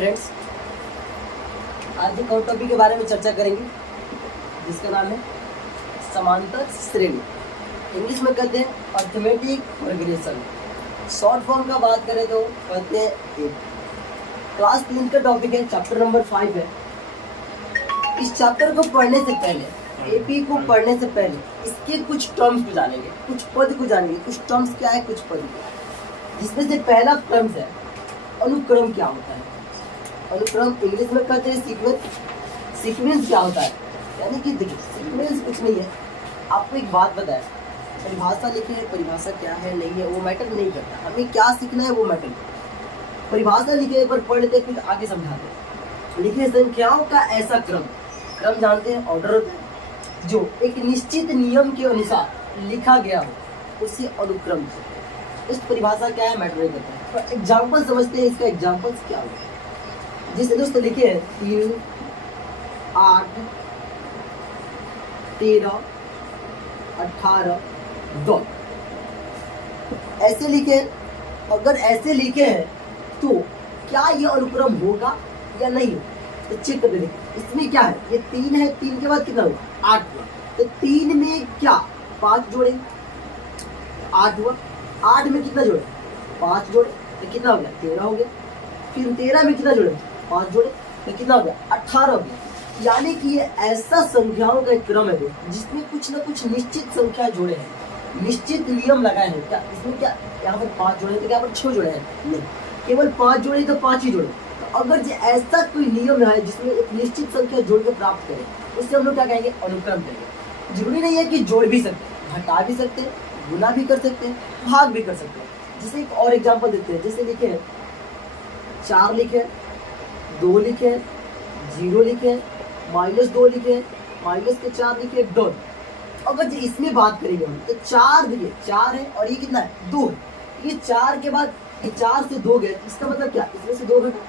Friends, आज एक और टॉपिक के बारे में चर्चा करेंगे जिसका नाम है समांतर श्रेणी। इंग्लिश में कहते हैं अर्थमेटिक प्रोग्रेशन। शॉर्ट फॉर्म का बात करें तो कहते हैं क्लास 3 का टॉपिक है, चैप्टर नंबर 5 है। इस चैप्टर को पढ़ने से पहले, एपी को पढ़ने से पहले इसके कुछ टर्म्स को जानेंगे, कुछ पद को जानेंगे। कुछ टर्म्स क्या है, कुछ पद क्या है, जिसमें से पहला टर्म्स है अनुक्रम। क्या होता है अनुक्रम? इंग्लिश में कहते हैं सीक्वेंस। सीक्वेंस क्या होता है? यानी कि देखिए, सीक्वेंस कुछ नहीं है। आपको एक बात बताए, परिभाषा लिखी है, परिभाषा क्या है नहीं है वो मैटर नहीं करता, हमें क्या सीखना है वो मैटर करता। परिभाषा लिखे, एक बार पढ़ लेते फिर आगे समझाते हैं। लिखिए, संख्याओं का ऐसा क्रम, क्रम जानते हैं, ऑर्डर होता है, जो एक निश्चित नियम के अनुसार लिखा गया हो उसे अनुक्रम। इस परिभाषा क्या है मैटर नहीं करता। तो एग्जाम्पल समझते हैं, इसका एग्जाम्पल्स क्या होगा। जिस दोस्त लिखे हैं 3, 8, 13, 18, 2 ऐसे लिखे। अगर ऐसे लिखे हैं तो क्या ये अनुक्रम होगा या नहीं होगा, तो चेक कर देंगे। इसमें क्या है, ये 3 है, 3 के बाद कितना होगा 8 हुआ। तो 3 में क्या 5 जोड़े 8 हुआ, 8 में कितना जोड़े 5 जोड़े तो कितना हो गया 13 हो गया। फिर 13 में कितना जोड़े 5 जोड़े तो कितना हो गया 18 हो गया। यानी कि ये ऐसा संख्याओं का एक क्रम है जिसमें कुछ ना कुछ निश्चित संख्या जोड़े हैं, निश्चित नियम लगाए हैं। क्या इसमें क्या, यहाँ पर 5 जोड़े तो यहाँ पर 6 जोड़े हैं? नहीं, केवल 5 जोड़े तो 5 ही जोड़े। तो अगर जो ऐसा कोई नियम है जिसमें एक निश्चित संख्या जोड़ के प्राप्त करें, उससे हम लोग क्या कहेंगे, अनुक्रम कहेंगे। जरूरी नहीं है कि जोड़ भी सकते, घटा भी सकते हैं, गुना भी कर सकते हैं, भाग भी कर सकते हैं। जैसे एक और एग्जांपल देते हैं। जैसे लिखे 4 लिखे, 2 लिखे, 0 लिखे, -2 लिखे, -4 लिखे, 2। अगर जो इसमें बात करेंगे हम तो 4 देखिए, 4 है और ये कितना है 2 है। ये 4 के बाद 4 से 2 गए, इसका मतलब क्या, इसमें से 2 घटा।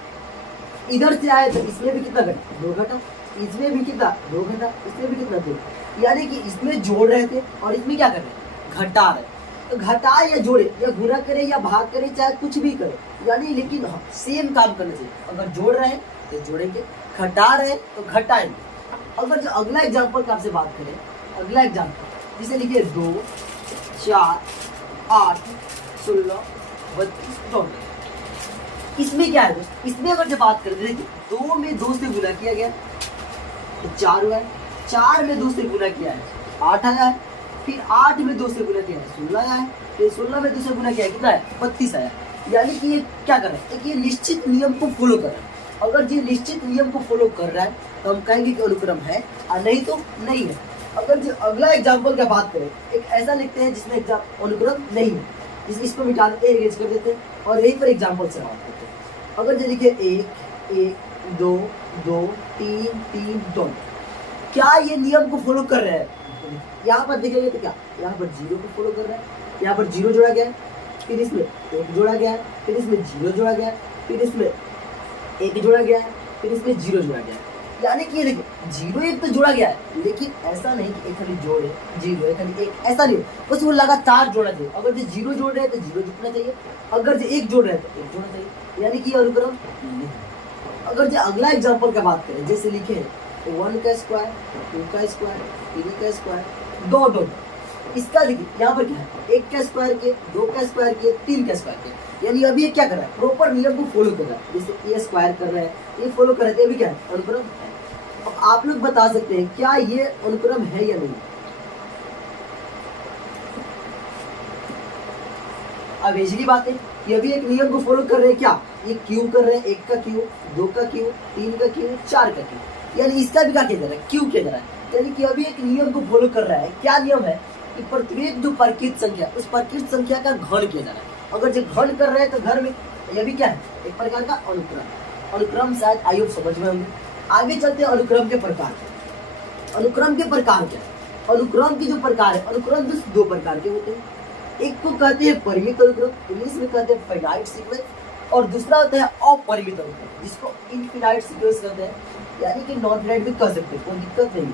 इधर से आए तो इसमें भी कितना घटा 2 घटा, इसमें भी कितना 2 घटा, इसमें भी कितना 2। यानी कि इसमें जोड़ रहे थे और इसमें क्या कर रहे, घटा रहे। तो घटाए या जोड़े या गुना करे या भाग करे, चाहे कुछ भी करे, यानी लेकिन सेम काम करना चाहिए। अगर जोड़ रहे हैं तो जोड़ेंगे, घटा रहे हैं तो घटाएंगे। अगर जो अगला एग्जांपल का आपसे बात करें, अगला एग्जांपल जिसे लिखिए 2, 4, 8, 16, 32, 64। इसमें क्या है दोस्त, इसमें अगर जो बात करें, देखिए 2 में 2 से गुना किया गया तो 4 हुआ है, 4 में 2 से गुना किया है 8 आया है, फिर 8 में 2 से गुना किया है 16 आया है, फिर 16 में 2 से गुना किया है कितना है 32 आया। यानी कि ये क्या कर रहा है, ये निश्चित नियम को फॉलो कर रहा है। अगर ये निश्चित नियम को फॉलो कर रहा है तो हम कहेंगे कि अनुक्रम है, और नहीं तो नहीं है। अगर जो अगला एग्जाम्पल का बात करें, एक ऐसा लिखते हैं जिसमें अनुक्रम नहीं है, इसको मिटा देते हैं, इरेज कर देते हैं और यहीं पर एग्जाम्पल से बात करते हैं। अगर जो लिखे 1, 1, 2, 2, 3, 3, 2, क्या ये नियम को फॉलो कर रहे हैं? यहाँ पर देखेंगे तो क्या, यहाँ पर 0 को फॉलो कर रहा है, यहाँ पर 0 जोड़ा गया है, फिर इसमें 1 जोड़ा गया है, फिर इसमें 0 जोड़ा गया है, फिर इसमें 1 जोड़ा गया है, फिर इसमें 0 जोड़ा गया है। यानी कि ये देखिए 0 1 तो जोड़ा गया है, लेकिन ऐसा नहीं कि एक खाली जोड़े 0 एक खाली 1, ऐसा नहीं, बस वो लगातार जोड़ना चाहिए। अगर जो 0 जोड़ रहे हैं तो 0 जुटना चाहिए, अगर जो 1 जोड़ रहे हैं तो 1 जोड़ना चाहिए, यानी कि अनुक्रम नहीं है। अगर जो अगला एग्जाम्पल का बात करें, जैसे लिखे हैं 1 का स्क्वायर, 2 का स्क्वायर, 3 का स्क्वायर, 2 2। इसका देखिए यहाँ पर क्या है, 1 का स्क्वायर किए, 2 का स्क्वायर किए, 3 का स्क्वायर किए। यानी अभी ये क्या कर रहा है, प्रॉपर नियम को फॉलो कर रहा है। जैसे ये स्क्वायर कर रहे हैं, ये फॉलो कर रहे थे, अभी क्या है अनुक्रम है। अब आप लोग बता सकते हैं क्या ये अनुक्रम है या नहीं। अब इजली बात है, ये भी एक नियम को फॉलो कर रहे हैं। क्या ये क्यू कर रहे हैं, 1 का क्यू, 2 का क्यू, 3 का क्यू, 4 का क्यू। यानी इसका भी क्या किया जा रहा है, क्यू किया जा रहा है। यानी कि अभी एक नियम को फॉलो कर रहा है। क्या नियम है कि प्रत्येक जो परकित संख्या, उस परकित संख्या का घन किया जा रहा है। अगर जो घन कर रहे हैं तो घर में यह भी क्या है, एक प्रकार का अनुक्रम। अनुक्रम शायद आयु समझ में होंगे। आगे चलते हैं अनुक्रम के प्रकार। अनुक्रम के प्रकार क्या है, अनुक्रम की जो प्रकार है, अनुक्रम जो 2 प्रकार के होते हैं। एक को कहते हैं परिमित अनुक्रम, इंग्लिश में कहते हैं फाइनाइट सीक्वेंस, और दूसरा होता है अपरिमित अनुक्रम, जिसको इनफिनाइट सीक्वेंस कहते हैं, यानी कि नॉन फिनाइट भी कह सकते हैं, कोई दिक्कत नहीं।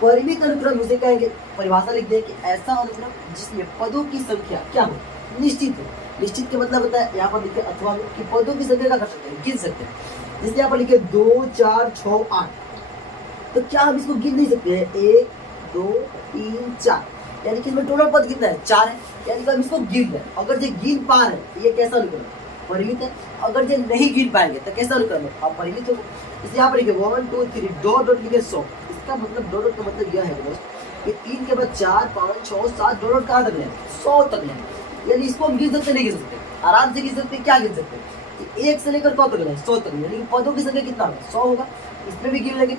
परिमित अनुक्रम उसे कहेंगे, परिभाषा लिख दें कि ऐसा अनुक्रम जिसमें पदों की संख्या क्या हो, निश्चित हो। निश्चित के मतलब होता है यहाँ पर लिखे अथवा कि पदों की संख्या का कर सकते हैं, गिन सकते हैं। जैसे यहाँ पर लिखे 2 4 6 8, तो क्या हम इसको गिन नहीं सकते हैं? 1 2 3 4, यानी कि इसमें टोटल पद कितना है? 4 है, यानी कि हम इसको गिन रहे हैं। अगर जो गिन पा रहे हैं, ये कैसा अनुक्रम है? परिमित है। अगर जो नहीं गिन पाएंगे तो कैसा अनुक्रम है? अपरिमित होगा। जैसे यहाँ पर लिखे 1 2 3 डॉट डॉट लिखे 100, इसका मतलब डॉट डॉट का मतलब यह है दोस्त, ये 3 के बाद 4 5 6 7 डॉट डॉट कहाँ तक लें? 100 तक लें, यानी इसको हम गिन सकते नहीं गिन सकते? आराम से गिन सकते। क्या गिन सकते हैं? 1 से लेकर कौन तक लें? 100 तक, यानी कि पदों की संख्या कितना होगा? 100 होगा। इसमें भी गिन लेंगे।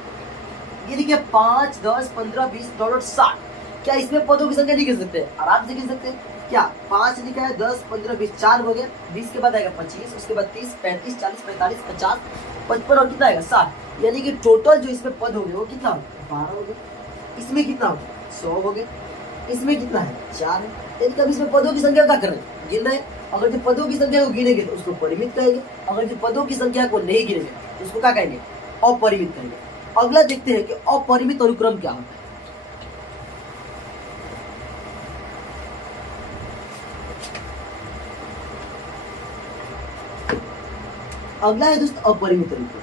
ये देखिए 5 10 15 20 डॉट डॉट 60, क्या इसमें पदों की संख्या नहीं गिन सकते? आराम से गिन सकते हैं। क्या 5 लिखा है, 10 15 20 4 हो गया, 20 के बाद आएगा 25, उसके बाद 30 35 40 45 50 55 और कितना आएगा? 60, यानी कि टोटल जो इसमें पद हो गए वो कितना हो गया? 12 हो गया। इसमें कितना हो गया? 100 हो गया। इसमें कितना है? 4 है, यानी कि अब इसमें पदों की संख्या क्या कर रहे हैं? गिन रहे हैं। अगर जो पदों की संख्या को गिनेंगे तो उसको परिमित कहेंगे, अगर जो पदों की संख्या को नहीं गिनेंगे तो उसको क्या कहेंगे? अपरिमित कहेंगे। अगला देखते हैं कि अपरिमित अनुक्रम क्या होता है। अगला है दोस्त अपरिमित अनुक्रम।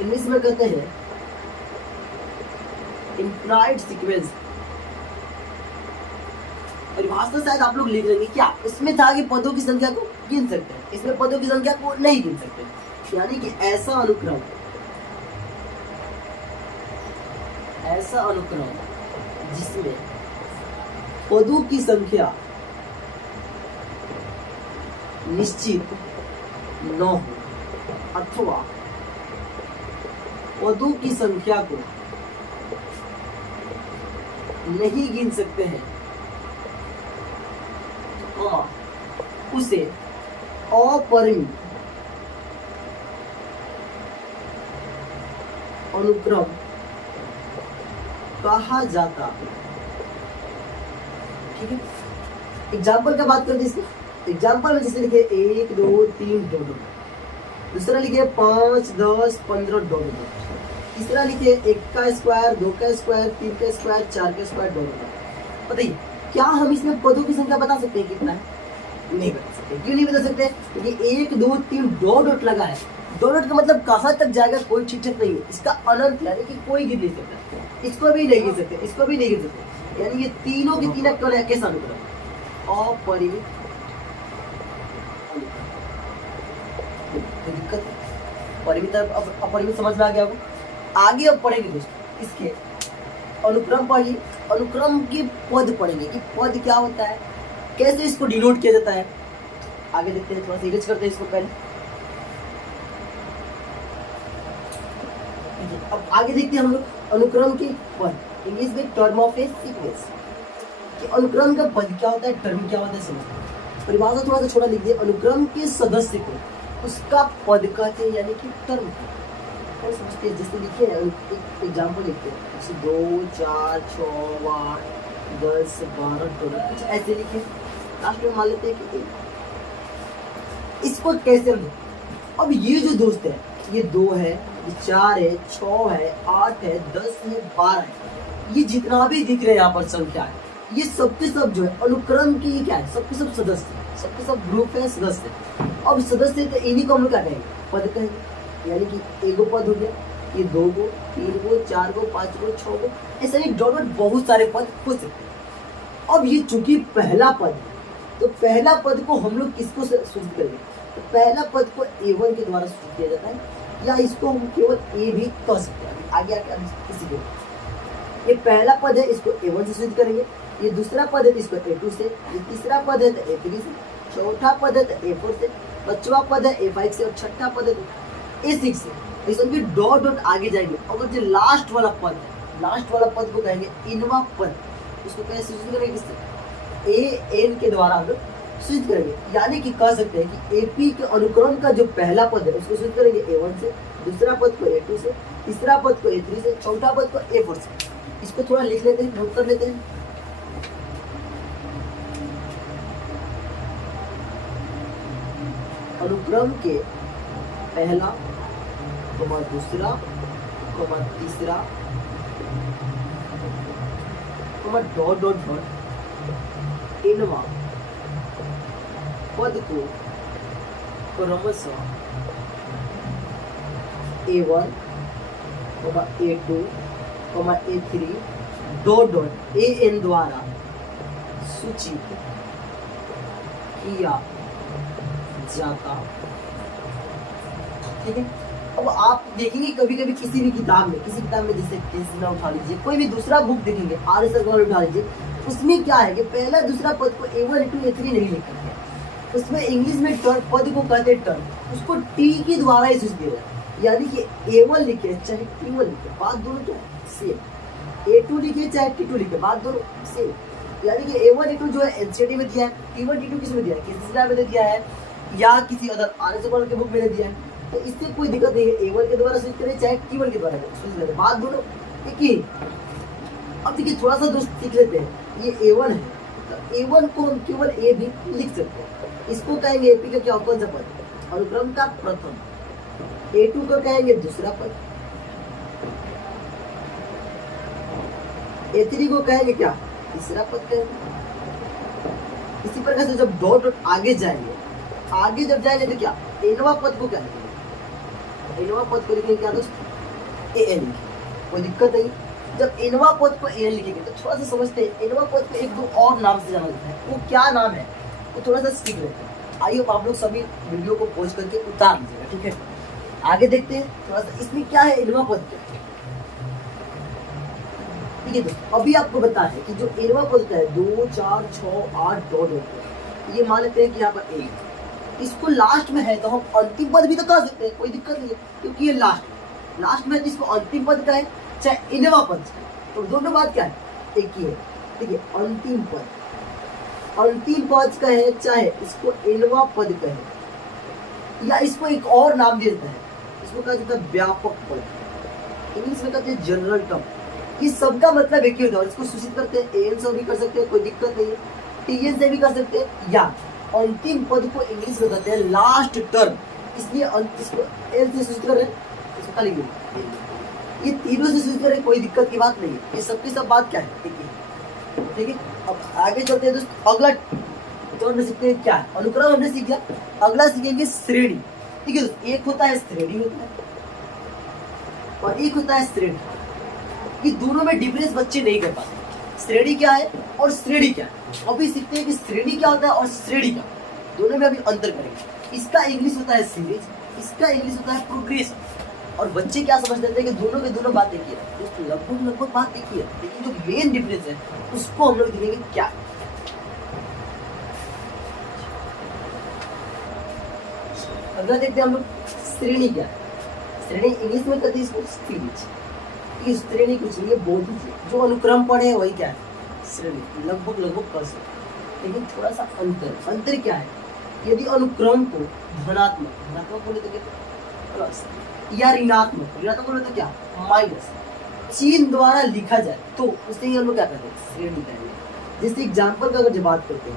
इंग्लिश में कहते हैं इम्प्लाइड सीक्वेंस। परिभाषा शायद आप लोग लिख लेंगे। क्या इसमें था कि पदों की संख्या को गिन सकते हैं, इसमें पदों की संख्या को नहीं गिन सकते, यानी कि ऐसा अनुक्रम जिसमें पदों की संख्या निश्चित न हो अथवा पदों की संख्या को नहीं गिन सकते हैं और उसे अपरिमित अनुक्रम कहा जाता है। ठीक है, एग्जाम्पल का बात करते हैं इसके। एग्जाम्पल में जैसे लिखे 1 2 3 डॉट डॉट, दूसरा लिखे 5 10 15 डॉट डॉट, तीसरा लिखे 1 का स्क्वायर 2 का स्क्वायर 3 का स्क्वायर 4 का स्क्वायर डॉट डॉट। बताइए क्या हम इसमें पदों की संख्या बता सकते हैं कितना है? नहीं बता सकते। क्यों नहीं बता सकते? क्योंकि 1 2 3 डॉट डॉट लगा है। डॉट डॉट का मतलब कहाँ तक जाएगा कोई ठीक ठीक नहीं है, इसका अनंत, यानी कि कोई गिन नहीं सकता। इसको भी नहीं गिन सकते, इसको भी नहीं गिन सकते, यानी ये तीनों की तीनों कौन है? कैसा अनुक्रम? अपरिमित। दिक्कत है परिमित अपरिमित समझ में आ गया आपको? आगे अब पढ़ेंगे दोस्तों इसके अनुक्रम पढ़िए, अनुक्रम के पद पढ़ेंगे कि पद क्या होता है, कैसे इसको डिनोट किया जाता है। आगे देखते हैं, थोड़ा सा इरेज करते हैं इसको पहले। अब आगे देखते हैं हम लोग अनुक्रम के पद, इंग्लिश में टर्म ऑफ ए सीक्वेंस, कि अनुक्रम का पद क्या होता है, टर्म क्या होता है समझते। परिभाषा थोड़ा सा छोटा लिख दिया। अनुक्रम के सदस्य को उसका पद कहते हैं, यानी कि टर्म। और समझते हैं, जैसे लिखे एक एग्जाम्पल लिखते हैं, जैसे 2 4 6 8 10 12 12 कुछ ऐसे लिखे, लास्ट में मान लेते हैं कि इसको कैसे हम। अब ये जो दोस्त है, ये 2 है, ये 4 है, 6 है, 8 है, 10 है, 12 है, ये जितना भी दिख रहे हैं यहाँ पर संख्या है, ये सबके सब जो है अनुक्रम की क्या है? सबके सब सदस्य, सबके सब ग्रुप है, सदस्य। अब सदस्य तो इन्हीं को हम लोग क्या कहेंगे? पद कहेंगे, यानी कि एगो पद हो गया, ये 2 गो 3 गो 4 गो 5 गो 6 गो, ऐसे ही डॉट डॉट बहुत सारे पद हो सकते हैं। अब ये चूंकि पहला पद, तो पहला पद को हम लोग किसको सूचित करेंगे? तो पहला पद को A1 के द्वारा सूचित किया जाता है, या इसको हम केवल A भी कह सकते हैं। आगे आके किसी को ये पहला पद है, इसको A1 से सूचित करेंगे, ये दूसरा पद है तो इसको A2 से, ये तीसरा पद है तो A3 से, चौथा पद है तो A4 से, पांचवा पद है A5 से, और छठा पद है तो A6 से। इस सबके डॉट डॉट आगे जाएंगे। अगर जो लास्ट वाला पद है, लास्ट वाला पद को कहेंगे इनवा पद, उसको कैसे सूचित करेंगे? किससे? AN के द्वारा हम लोग सूचित करेंगे, यानी कि कह सकते हैं कि AP के अनुक्रम का जो पहला पद है उसको सूचित करेंगे A1 से, दूसरा पद को A2 से, तीसरा पद को A3 से, चौथा पद को A4 से। इसको थोड़ा लिख लेते हैं, नोट कर लेते हैं। अनुक्रम के पहला, दूसरा, तीसरा, डॉट डॉट डॉट, इनवा पद को क्रमशः A1, A2, A3 dot dot AN द्वारा सूचित किया जाता। ठीक है। अब आप देखेंगे कभी कभी किसी भी किताब में, जैसे किसी में उठा लीजिए, कोई भी दूसरा बुक देखेंगे, आर्य सर उठा लीजिए, उसमें क्या है कि पहला दूसरा पद को A1 A2 A3 नहीं लिखा है, उसमें इंग्लिश में टर्म, पद को कहते हैं टर्म, उसको टी के द्वारा ही सूचित किया जाता है। यानी कि A1 लिखे चाहे T1 लिखे, बात दोनों क्या है सेम। A2 लिखे चाहे T2 लिखे, बात दोनों सेम। यानी कि A1 A2 जो है एनसीईआरटी में दिया है, T1 T2 किस में दिया है, किसी सिलसिला में दिया है या किसी अदर आर्य सर के बुक में दिया है, तो इससे कोई दिक्कत नहीं है। A1 के द्वारा सूचित करें चाहे T1 के द्वारा सूचित करें, बात दोनों एक ही। अब देखिए थोड़ा सा दोस्त सीख लेते हैं, ये A1 है तो A1 को हम केवल A भी लिख सकते हैं, इसको कहेंगे AP का क्या कौन सा पद, अनुक्रम का प्रथम। A2 को कहेंगे दूसरा पद, A3 को कहेंगे क्या, तीसरा पद कहेंगे। इसी प्रकार से जब डॉट डॉट आगे जाएंगे, आगे जब जाएंगे तो क्या एनवा पद को क्या लिखेंगे, एनवा पद को लिखेंगे क्या दोस्त, AN लिखेंगे, कोई दिक्कत नहीं। जब एनवा पद को AN लिखेंगे तो थोड़ा सा समझते हैं, एनवा पद को एक दो और नाम से जाना जाता है, वो क्या नाम है वो थोड़ा सा सीख लेते हैं। आइए आप लोग सभी वीडियो को पॉज करके उतार लीजिएगा, ठीक है। आगे देखते हैं थोड़ा सा इसमें क्या है, एनवा पद क्या है। ठीक है, तो अभी आपको बता है कि जो एनवा पद है 2 4 6 8 डॉट डॉट, ये मान लेते हैं कि यहाँ पर A, इसको लास्ट में है तो हम अंतिम पद भी तो कह सकते हैं, कोई दिक्कत नहीं है, क्योंकि ये लास्ट में है तो इसको अंतिम पद का है चाहे इनवा पद, तो दोनों बात क्या है एक ही है। ठीक है, अंतिम पद का है चाहे इसको इनवा पद का है, या इसको एक और नाम दे देता है, इसको कहा जाता है व्यापक पद, इंग्लिश में कहते हैं जनरल टर्म। ये सबका मतलब एक ही होता है, इसको सूचित करते हैं AN से भी कर सकते हैं, कोई दिक्कत नहीं है, TN से भी कर सकते हैं, या अंतिम पद को इंग्लिश में कहते हैं लास्ट टर्म, इसलिए इसको L से सूचित कर रहे हैं, इसको खाली ये तीनों से सूचित करें, कोई दिक्कत की बात नहीं है, ये सबकी सब बात क्या है ठीक है। अब आगे चलते हैं दोस्तों, अगला तो हमने सीखते हैं क्या है, अनुक्रम हमने सीख लिया, अगला सीखेंगे श्रेणी। ठीक है दोस्तों, एक होता है श्रेणी होता है और एक होता है श्रेणी, ये दोनों में डिफरेंस बच्चे नहीं कर पाते, श्रेणी क्या है और श्रेणी क्या है। अभी सीखते हैं कि श्रेणी क्या होता है और श्रेणी क्या, दोनों में अभी अंतर करेंगे। इसका इंग्लिश होता है सीरीज, इसका इंग्लिश होता है प्रोग्रेस, और बच्चे क्या समझ लेते हैं कि दोनों के दोनों बात देखिए, दोस्तों लगभग बात देखिए, लेकिन जो मेन डिफरेंस है उसको हम लोग देखेंगे क्या है। अगला देखते हैं हम लोग श्रेणी क्या है। श्रेणी इंग्लिश में कहते हैं इसको सीरीज, ये श्रेणी कुछ नहीं है, बोल दीजिए जो अनुक्रम पढ़े वही क्या है श्रेणी, लगभग कर सकते, लेकिन थोड़ा सा अंतर क्या है, यदि अनुक्रम को धनात्मक बोले तो प्लस या ऋणात्मक बोले तो क्या माइनस चिन्ह द्वारा लिखा जाए तो उसे ही हम लोग क्या कहते हैं श्रेणी कहेंगे। जैसे एग्जाम्पल का अगर बात करते हैं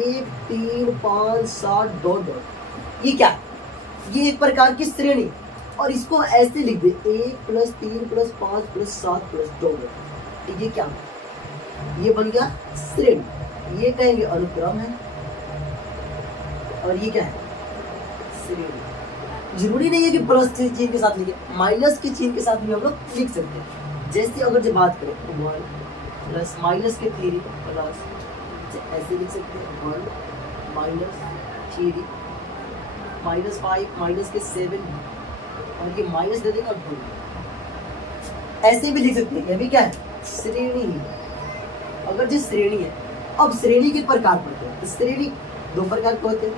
1 3 5 7 डॉट डॉट, ये क्या है, ये एक प्रकार की श्रेणी, और इसको ऐसे लिख दे 1 + 3 + 5 + 7 + डॉट डॉट, ये क्या ये बन गया श्रेणी, ये कहेंगे अनुक्रम है और ये क्या है श्रेणी। जरूरी नहीं है कि प्लस के चिन्ह के साथ लिखे, माइनस के चिन्ह के साथ भी हम लोग लिख सकते हैं। जैसे अगर जब बात करें 1 प्लस माइनस के 3 प्लस, ऐसे लिख सकते हैं 1 माइनस 3 माइनस 5 माइनस के 7, और ये माइनस दे देगा 2, ऐसे भी लिख सकते हैं। ये भी क्या है श्रेणी है। अगर जो श्रेणी है, अब श्रेणी के प्रकार पढ़ते हैं, श्रेणी 2 प्रकार के होते हैं।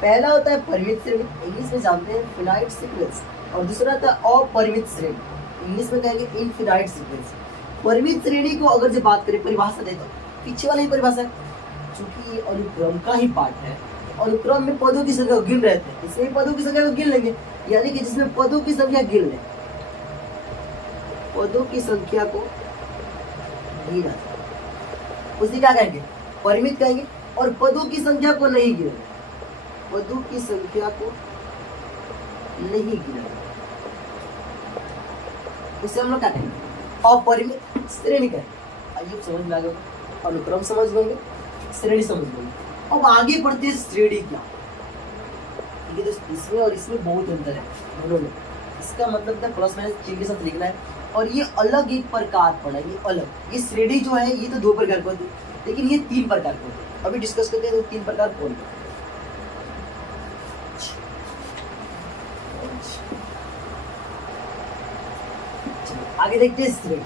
पहला होता है परिमित श्रेणी, इंग्लिश में जानते हैं फिनाइट सीक्वेंस, और दूसरा होता है अपरिमित श्रेणी, इंग्लिश में कहेंगे इनफिनाइट सीक्वेंस। परिमित श्रेणी को अगर जब बात करें परिभाषा दे, तो पीछे वाला ही परिभाषा है, चूंकि ये अनुक्रम का ही पार्ट है, अनुक्रम में पदों की संख्या गिन रहते हैं, इसमें पदों की संख्या को गिन लेंगे, यानी कि जिसमें पदों की संख्या गिन लें, पदों की संख्या को गिना, उसे क्या कहेंगे परिमित कहेंगे। और पदों की संख्या को नहीं गिना, पदों की संख्या को नहीं गिना, उसे हम लोग क्या कहेंगे अपरिमित श्रेणी कहेंगे। आइए समझ में आ गया, अनुक्रम समझ लेंगे, श्रेणी समझ लेंगे। अब आगे बढ़ते हैं श्रेणी क्या। ठीक है दोस्तों, इसमें और इसमें बहुत अंतर है दोनों में। इसका मतलब है प्लस माइनस चिन्ह के साथ लिखना है, और ये अलग एक प्रकार पड़ा, ये अलग। ये श्रेणी जो है ये तो 2 प्रकार की होती है, लेकिन ये 3 प्रकार की होती है। अभी डिस्कस करते हैं तो 3 प्रकार कौन है। आगे देखते हैं श्रेणी।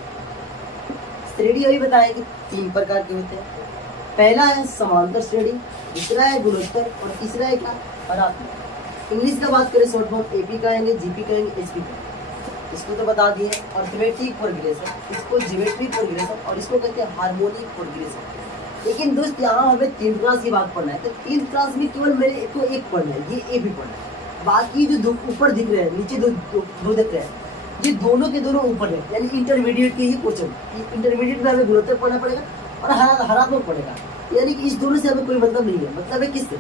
श्रेणी अभी बताया कि 3 प्रकार के होते हैं। पहला है समांतर श्रेणी, दूसरा है गुणोत्तर, और तीसरा है क्या, हरात्मक। इंग्लिश का बात करें शॉर्ट फॉर्म एपी कहेंगे, जीपी कहेंगे, एचपी कहेंगे। इसको तो बता दिए, अर्थमेटिक प्रोग्रेशन, इसको ज्योमेट्रिक प्रोग्रेशन, और इसको कहते हैं हार्मोनिक प्रोग्रेशन। लेकिन दोस्त यहाँ हमें 3 क्लास की बात पढ़ना है, तो 3 क्लास में केवल मेरे को एक पढ़ना है, ये ए भी पढ़ना है। बाकी जो ऊपर दिख रहे हैं, नीचे दो दिख रहे हैं, ये दोनों के दोनों ऊपर है, यानी इंटरमीडिएट के ही क्वेश्चन। इंटरमीडिएट में हमें गुणोत्तर पढ़ना पड़ेगा और हरात्मक पड़ेगा, यानी कि इस दोनों से हमें कोई मतलब नहीं है। मतलब है किससे,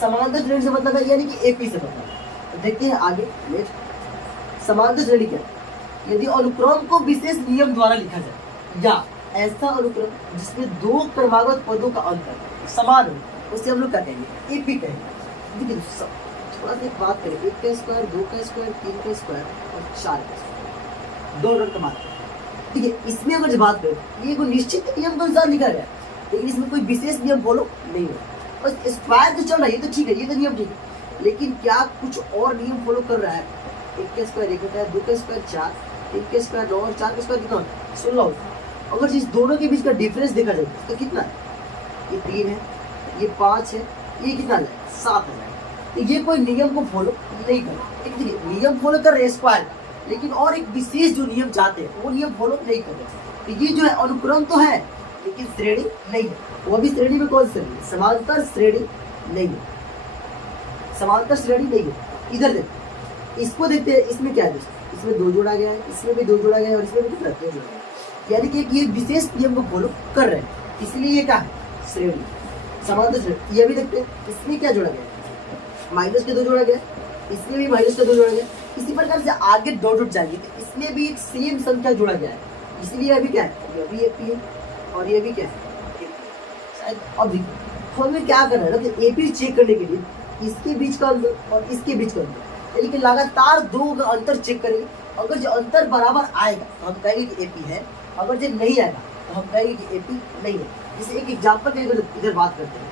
समांतर श्रेणी से मतलब है, यानी कि एपी से मतलब है। तो देखते हैं आगे नेक्स्ट। समांतर श्रेणी क्या, यदि अनुक्रम को विशेष नियम द्वारा लिखा जाए, या ऐसा अनुक्रम जिसमें 2 क्रमागत पदों का अंतर समान हो, उसे हम लोग क्या कहेंगे, एपी कहेंगे। देखिए थोड़ा सा एक बात करें, 1 का स्क्वायर, 2 का स्क्वायर, 3 का स्क्वायर और 4 का स्क्वायर, 2 रन का बात। देखिए इसमें अगर बात करें, ये कोई निश्चित नियम के अनुसार लिखा गया है, लेकिन इसमें कोई विशेष नियम फॉलो नहीं है। बस स्क्वायर जो चल रहा है ये तो ठीक है, ये तो नियम ठीक है, लेकिन क्या कुछ और नियम फॉलो कर रहा है। 1 का स्क्वायर 1 होता है, 2 का स्क्वायर 4, 3 का स्क्वायर 9 और 4 का स्क्वायर कितना होता है, 16 होता है। अगर इस दोनों के बीच का डिफरेंस देखा जाए तो कितना है, ये 3 है, ये 5 है, ये कितना है, 7 है। तो ये कोई नियम को फॉलो नहीं कर रहे। देखिए नियम फॉलो कर रहे हैं स्क्वायर, लेकिन और एक विशेष जो नियम चाहते हैं वो नियम फॉलो नहीं कर रहे। तो ये जो है अनुक्रम तो है, लेकिन श्रेणी नहीं है। वो भी श्रेणी में कौन सी श्रेणी, समांतर श्रेणी नहीं है, समांतर श्रेणी नहीं है। इधर देखो, इसको देखते हैं, इसमें क्या है दोस्तों, इसमें 2 जोड़ा गया है, इसमें भी 2 जोड़ा गया है, और इसमें भी कितना 2 जोड़ा गया है, यानी कि ये विशेष नियम को फॉलो कर रहे हैं, इसलिए ये क्या है, श्रेणी, समांतर श्रेणी। ये भी देखते हैं, इसमें क्या जोड़ा गया है, माइनस के 2 जोड़ा गया, इसमें भी माइनस का 2 जोड़ा गया। इसी प्रकार से आगे डॉट जाएंगे तो इसमें भी एक सेम संख्या जोड़ा गया है, इसलिए अभी क्या है, ये भी एपी है और ये भी क्या है, शायद। अब देखिए हमें क्या करना है ना, कि एपी चेक करने के लिए इसके बीच का अंतर और इसके बीच का अंतर, यानी कि लगातार 2 का अंतर चेक करेंगे। अगर जो अंतर बराबर आएगा तो हम कहेंगे कि एपी है, अगर जो नहीं आएगा तो हम कहेंगे कि एपी नहीं है। जैसे एक एग्जाम्पल के इधर बात करते हैं,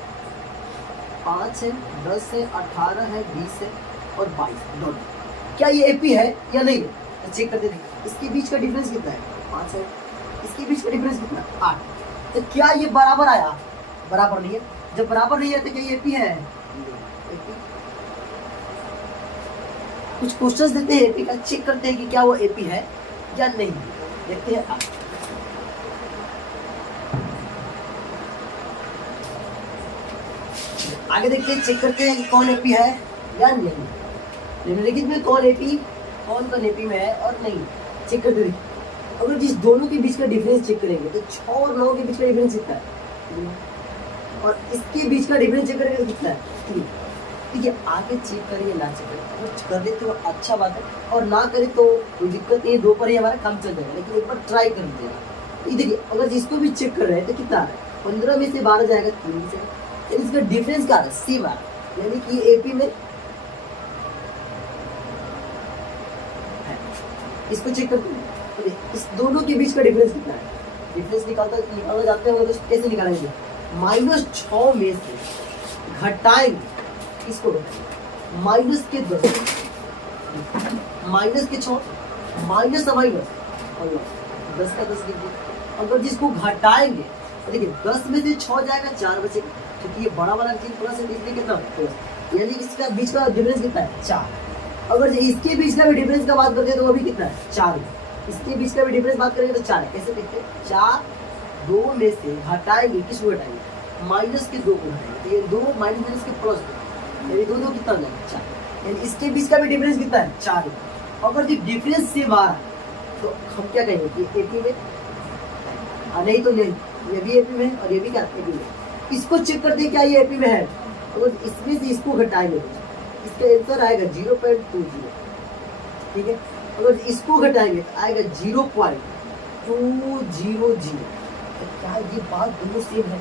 5 है, 10 है, 18 है, 20 है और 22 दोनों, क्या ये एपी है या नहीं है, तो चेक करते हैं। इसके बीच का डिफरेंस कितना है, 5 है, इसके बीच का डिफरेंस कितना, 8। तो क्या ये बराबर आया, बराबर नहीं है। जब बराबर नहीं है तो क्या ये एपी है, एपी। कुछ क्वेश्चंस देते हैं एपी का, चेक करते हैं कि क्या वो एपी है या नहीं, देखते हैं आगे। आगे देखते हैं, चेक करते हैं कि कौन एपी है या नहीं, निम्नलिखित में कौन एपी, कौन एपी में है और नहीं, चेक करते देखिए। अगर जिस दोनों के बीच का डिफरेंस चेक करेंगे तो 6 और 9 के बीच का डिफरेंस कितना है, और इसके बीच का डिफरेंस चेक करेंगे तो कितना है, 3। ठीक है, आगे चेक करेंगे ना चेक करेंगे, कुछ कर दे तो अच्छा बात है, और ना करे तो कोई दिक्कत नहीं, 2 पर ही हमारा काम चल जाएगा, लेकिन एक बार ट्राई कर लीजिएगा। देखिए अगर इसको भी चेक कर रहे हैं तो कितना आ रहा है, 15 में से 12 जाएगा, 3 से, इसका डिफरेंस क्या है, सेम आ रहा है, यानी कि एपी में है। इसको चेक करते हैं, इस दोनों के बीच का डिफरेंस कितना है, डिफरेंस निकालना जानते होंगे तो कैसे निकालेंगे, -6 में से घटाएंगे, इसको माइनस के 10, माइनस के 6, माइनस और 10 का 10 लीजिए। अगर जिसको घटाएंगे तो देखिए 10 में से 6 जाएगा, 4 बचेगा, क्योंकि ये बड़ा वाला चीज प्लस है, इसलिए कितना प्लस, यानी इसका बीच का डिफरेंस कितना है, 4। अगर इसके बीच का भी डिफरेंस का बात करते हैं तो वो भी कितना है, 4 है। इसके बीच का भी डिफरेंस बात करेंगे तो 4 है। कैसे देखते हैं, 4 2 में से घटाएंगे, किसको घटाएंगे, माइनस के 2 को घटाएंगे, तो ये 2 माइनस के प्लस 2, यानी 2 कितना हो जाएगा, 4। यानी इसके बीच का भी डिफरेंस कितना है, 4 है। अगर जो डिफरेंस सेम आ रहा है तो हम क्या कहेंगे कि एपी में, नहीं तो नहीं, ये भी एपी में है और ये भी क्या एपी में। इसको चेक करते हैं क्या ये एपी में है, तो इसमें से इसको घटाएंगे तो इसका आंसर आएगा 0.20। ठीक है, अगर इसको घटाएंगे तो आएगा 0.200। तो क्या ये बात दोनों सेम है,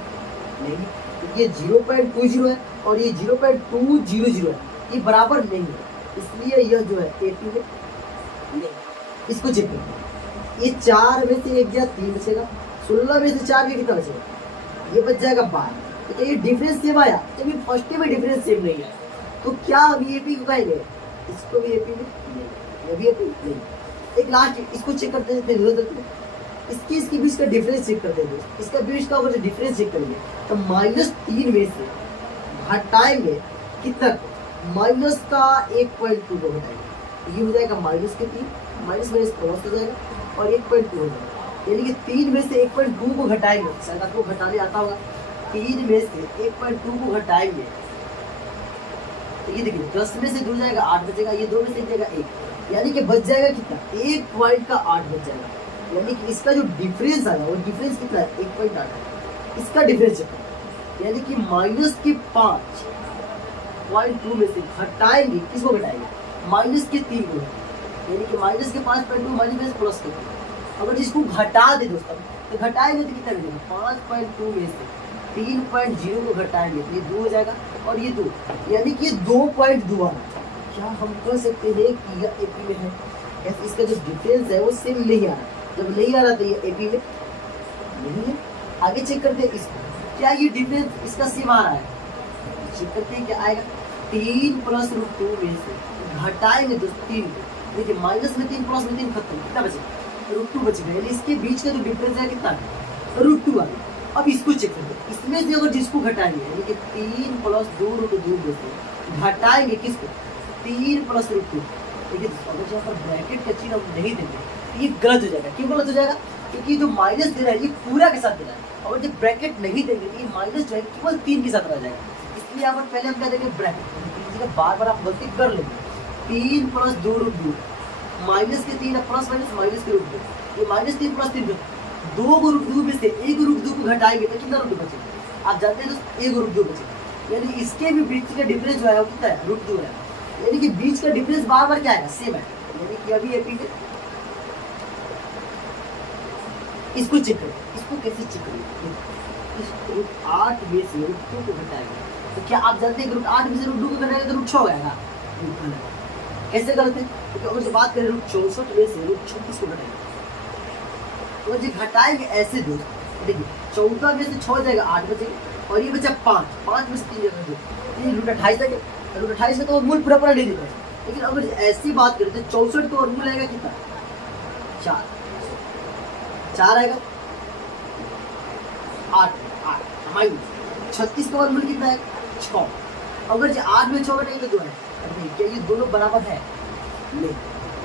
नहीं, तो ये 0.20 है और ये 0.200 है, ये बराबर नहीं है, इसलिए यह जो है एपी में नहीं। इसको चेक करो, ये 4 में से 1 गया 3 बचेगा, 16 में से 4 गया कितना बचेगा, ये बच जाएगा 12। तो ये डिफरेंस सेम आया, जब ये फर्स्ट में डिफरेंस सेम नहीं आया तो क्या हम एपी को कहेंगे, इसको भी एपी में नहीं, ये भी एपी नहीं। एक लास्ट इसको चेक करते हैं, इसके बीच का डिफरेंस चेक करते हैं, इसका बीच का अगर डिफरेंस चेक करेंगे तो -3 में से घटाएंगे कितना, माइनस का 1.2 को घटाएंगे, ये हो जाएगा -3, माइनस माइनस प्लस हो जाएगा और 1.2 हो जाएगा, यानी कि 3 में से 1.2 को घटाएंगे, शायद आपको घटाने आता होगा, 3 में से 1.2 को घटाएंगे तो ये देखिए 10 में से 2 जाएगा 8 बचेगा, ये 2 में से 1 जाएगा 1, यानी कि बच जाएगा कितना 1 पॉइंट का 8 बच जाएगा, यानी कि इसका जो डिफरेंस आया वो डिफरेंस कितना है 1.8, इसका डिफरेंस यानी कि -5.2 में से घटाएंगे, किसको घटाएंगे -3 को, यानी कि -5.2 माइनस प्लस के, अगर इसको घटा दे दोस्तों तो घटाएंगे तो कितना मिलेगा 5.2 में से 3.0 को घटाएंगे तो ये 2 हो जाएगा और ये 2, यानी कि 2.2 आ रहा है। क्या हम कह सकते हैं कि यह एपी में है, ऐसे इसका जो डिफरेंस है वो सेम नहीं आ रहा, जब नहीं आ रहा तो ये एपी में नहीं है। आगे चेक करते हैं इसको, क्या ये डिफरेंस इसका सेम आ रहा है, चेक करते हैं क्या आएगा, 3 + √2 में से घटाएंगे दोस्तों 3 को, देखिए माइनस में 3 प्लस में 3 खत्म, कितना बचेगा √2 बचेगा, यानी इसके बीच का जो डिफरेंस है कितना √2 आ गया। अब इसको चेक करते हैं, इसमें से अगर जिसको घटाएंगे यानी कि 3 + 2√2 में से घटाएंगे किसको 3 + √2, देखिए अगर यहाँ पर ब्रैकेट का चिन्ह हम नहीं देंगे ये गलत हो जाएगा, क्यों गलत हो जाएगा, क्योंकि जो माइनस दे रहा है ये पूरा के साथ दे रहा है, और जब ब्रैकेट नहीं देंगे तो ये माइनस जो है केवल 3 के साथ रह जाएगा, इसलिए यहाँ पर पहले हम क्या देंगे ब्रैकेट, बार बार आप गलती कर लेंगे, 3 + 2√2 माइनस के 3 प्लस माइनस माइनस के √2, ये -3 + 3 2 को √2 में से 1 √2 को घटाएंगे तो कितना √2 बचेगा, आप जानते हैं दोस्त 1 √2 बचेगा, यानी इसके भी बीच का डिफरेंस जो है वो कितना है √2 है, यानी कि बीच का डिफरेंस बार बार क्या आएगा सेम है, यानी कि अभी एपी में। इसको चेक करें, इसको कैसे चेक करें, √8 में से √2 को घटाएंगे तो क्या आप जानते हैं √8 में से √2 को घटाएंगे तो √6 हो जाएगा, कैसे गलत है, क्योंकि अगर जो बात करें √64 में से √36 को घटाएंगे तो जो घटाएंगे ऐसे दोस्त, देखिए 14 में से 6 जाएगा 8 बचेगा और ये बचा 5 में से 3 जाएगा 2, √28 जाएगा, √28 में तो मूल पूरा नहीं देता है, लेकिन अगर ऐसी बात करें तो 64 का वर्गमूल आएगा कितना 4 आएगा, 8 माइनस 36 का वर्गमूल कितना है 6, अगर जो 8 में 6 घटाएंगे तो 2 है, क्या ये दोनों बराबर है, नहीं,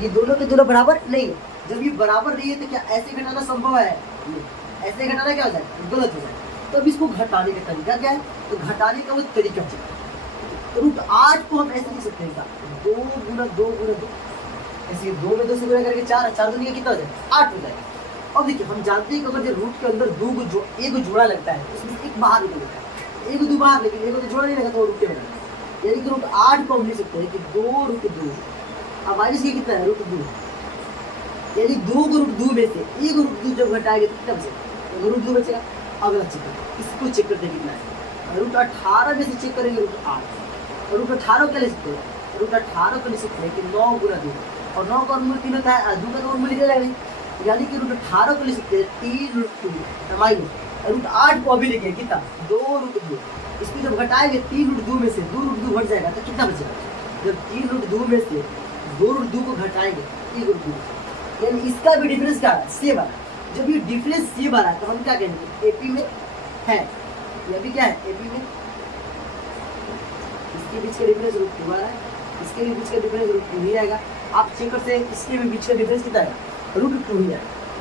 ये दोनों के दोनों बराबर नहीं है, जब ये बराबर नहीं है तो क्या ऐसे घटाना संभव है, नहीं, ऐसे घटाना क्या हो जाए गलत हो जाए, तो अब इसको घटाने का तरीका क्या है, तो घटाने का वो तरीका चाहिए, √8 को हम ऐसे लिख सकते हैं 2 × 2 × 2, ऐसे 2 में 2 से गुणा करके 4 दूनी का कितना हो जाएगा 8 हो जाएगा। अब देखिए हम जानते हैं कि अगर जो रूट के अंदर 2 को एक जोड़ा लगता है उसमें एक बाहर निकल जाता है, एक 2 बाहर, लेकिन एक तो जोड़ा नहीं लगा तो वो रूटे बना, यानी कि √8 को हम लिख सकते हैं कि 2 √2, अब माइनस के कितना है √2, यानी 2 को √2 में से 1 √2 जब घटाएंगे तो कितना बचेगा √2 बचेगा। अगला चेक करें, इसको चेक करते हैं कितना है, √18 में से चेक करेंगे √8, और √18 क्या ले सकते हैं, √18 को ले सकते हैं कि 9 × 2, और 9 का वर्गमूल 3 होता है, 2 का वर्गमूल निकलेगा नहीं, यानी कि √18 को ले सकते हैं 3 √2 माइनस √8 को अभी लिखे कितना 2 √2, इसको जब घटाएंगे 3 √2 में से 2 √2 घट जाएगा तो कितना बचेगा, जब 3 √2 में से 2 √2 को घटाएंगे 1 √2, यानी इसका भी डिफरेंस क्या है सेम आ रहा है, जब ये डिफरेंस सेम आ रहा है तो हम क्या कहेंगे एपी में है, ये भी क्या है एपी में, इसके बीच का डिफरेंस √2 आ रहा है, इसके भी बीच का डिफरेंस √2 ही आएगा, आप चेक करते हैं इसके भी बीच का डिफरेंस कितना है √2 ही आएगा,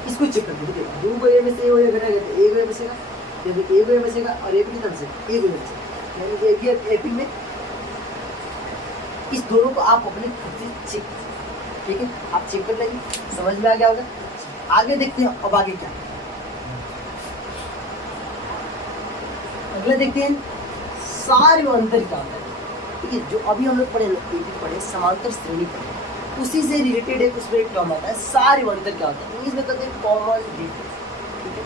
इसको चेक करते हैं, देखिए 2 को ए में से ए घटाएगा तो ए बचेगा, जब ए बचेगा और ए कितना बचेगा ए बचेगा, यानी कि एपी में। इस दोनों को आप अपने खुद से चेक, ठीक है आप चेक कर लेंगे, समझ में आ गया होगा। आगे देखते हैं अब आगे क्या, अगले देखते हैं सारे अंतर क्या होता है, ठीक है जो अभी हम लोग पढ़े समांतर श्रेणी पढ़े उसी से रिलेटेड है, उसमें एक टर्म आता है सारे अंतर क्या होता है, इंग्लिश में कहते हैं कॉमन डिफरेंस, ठीक है।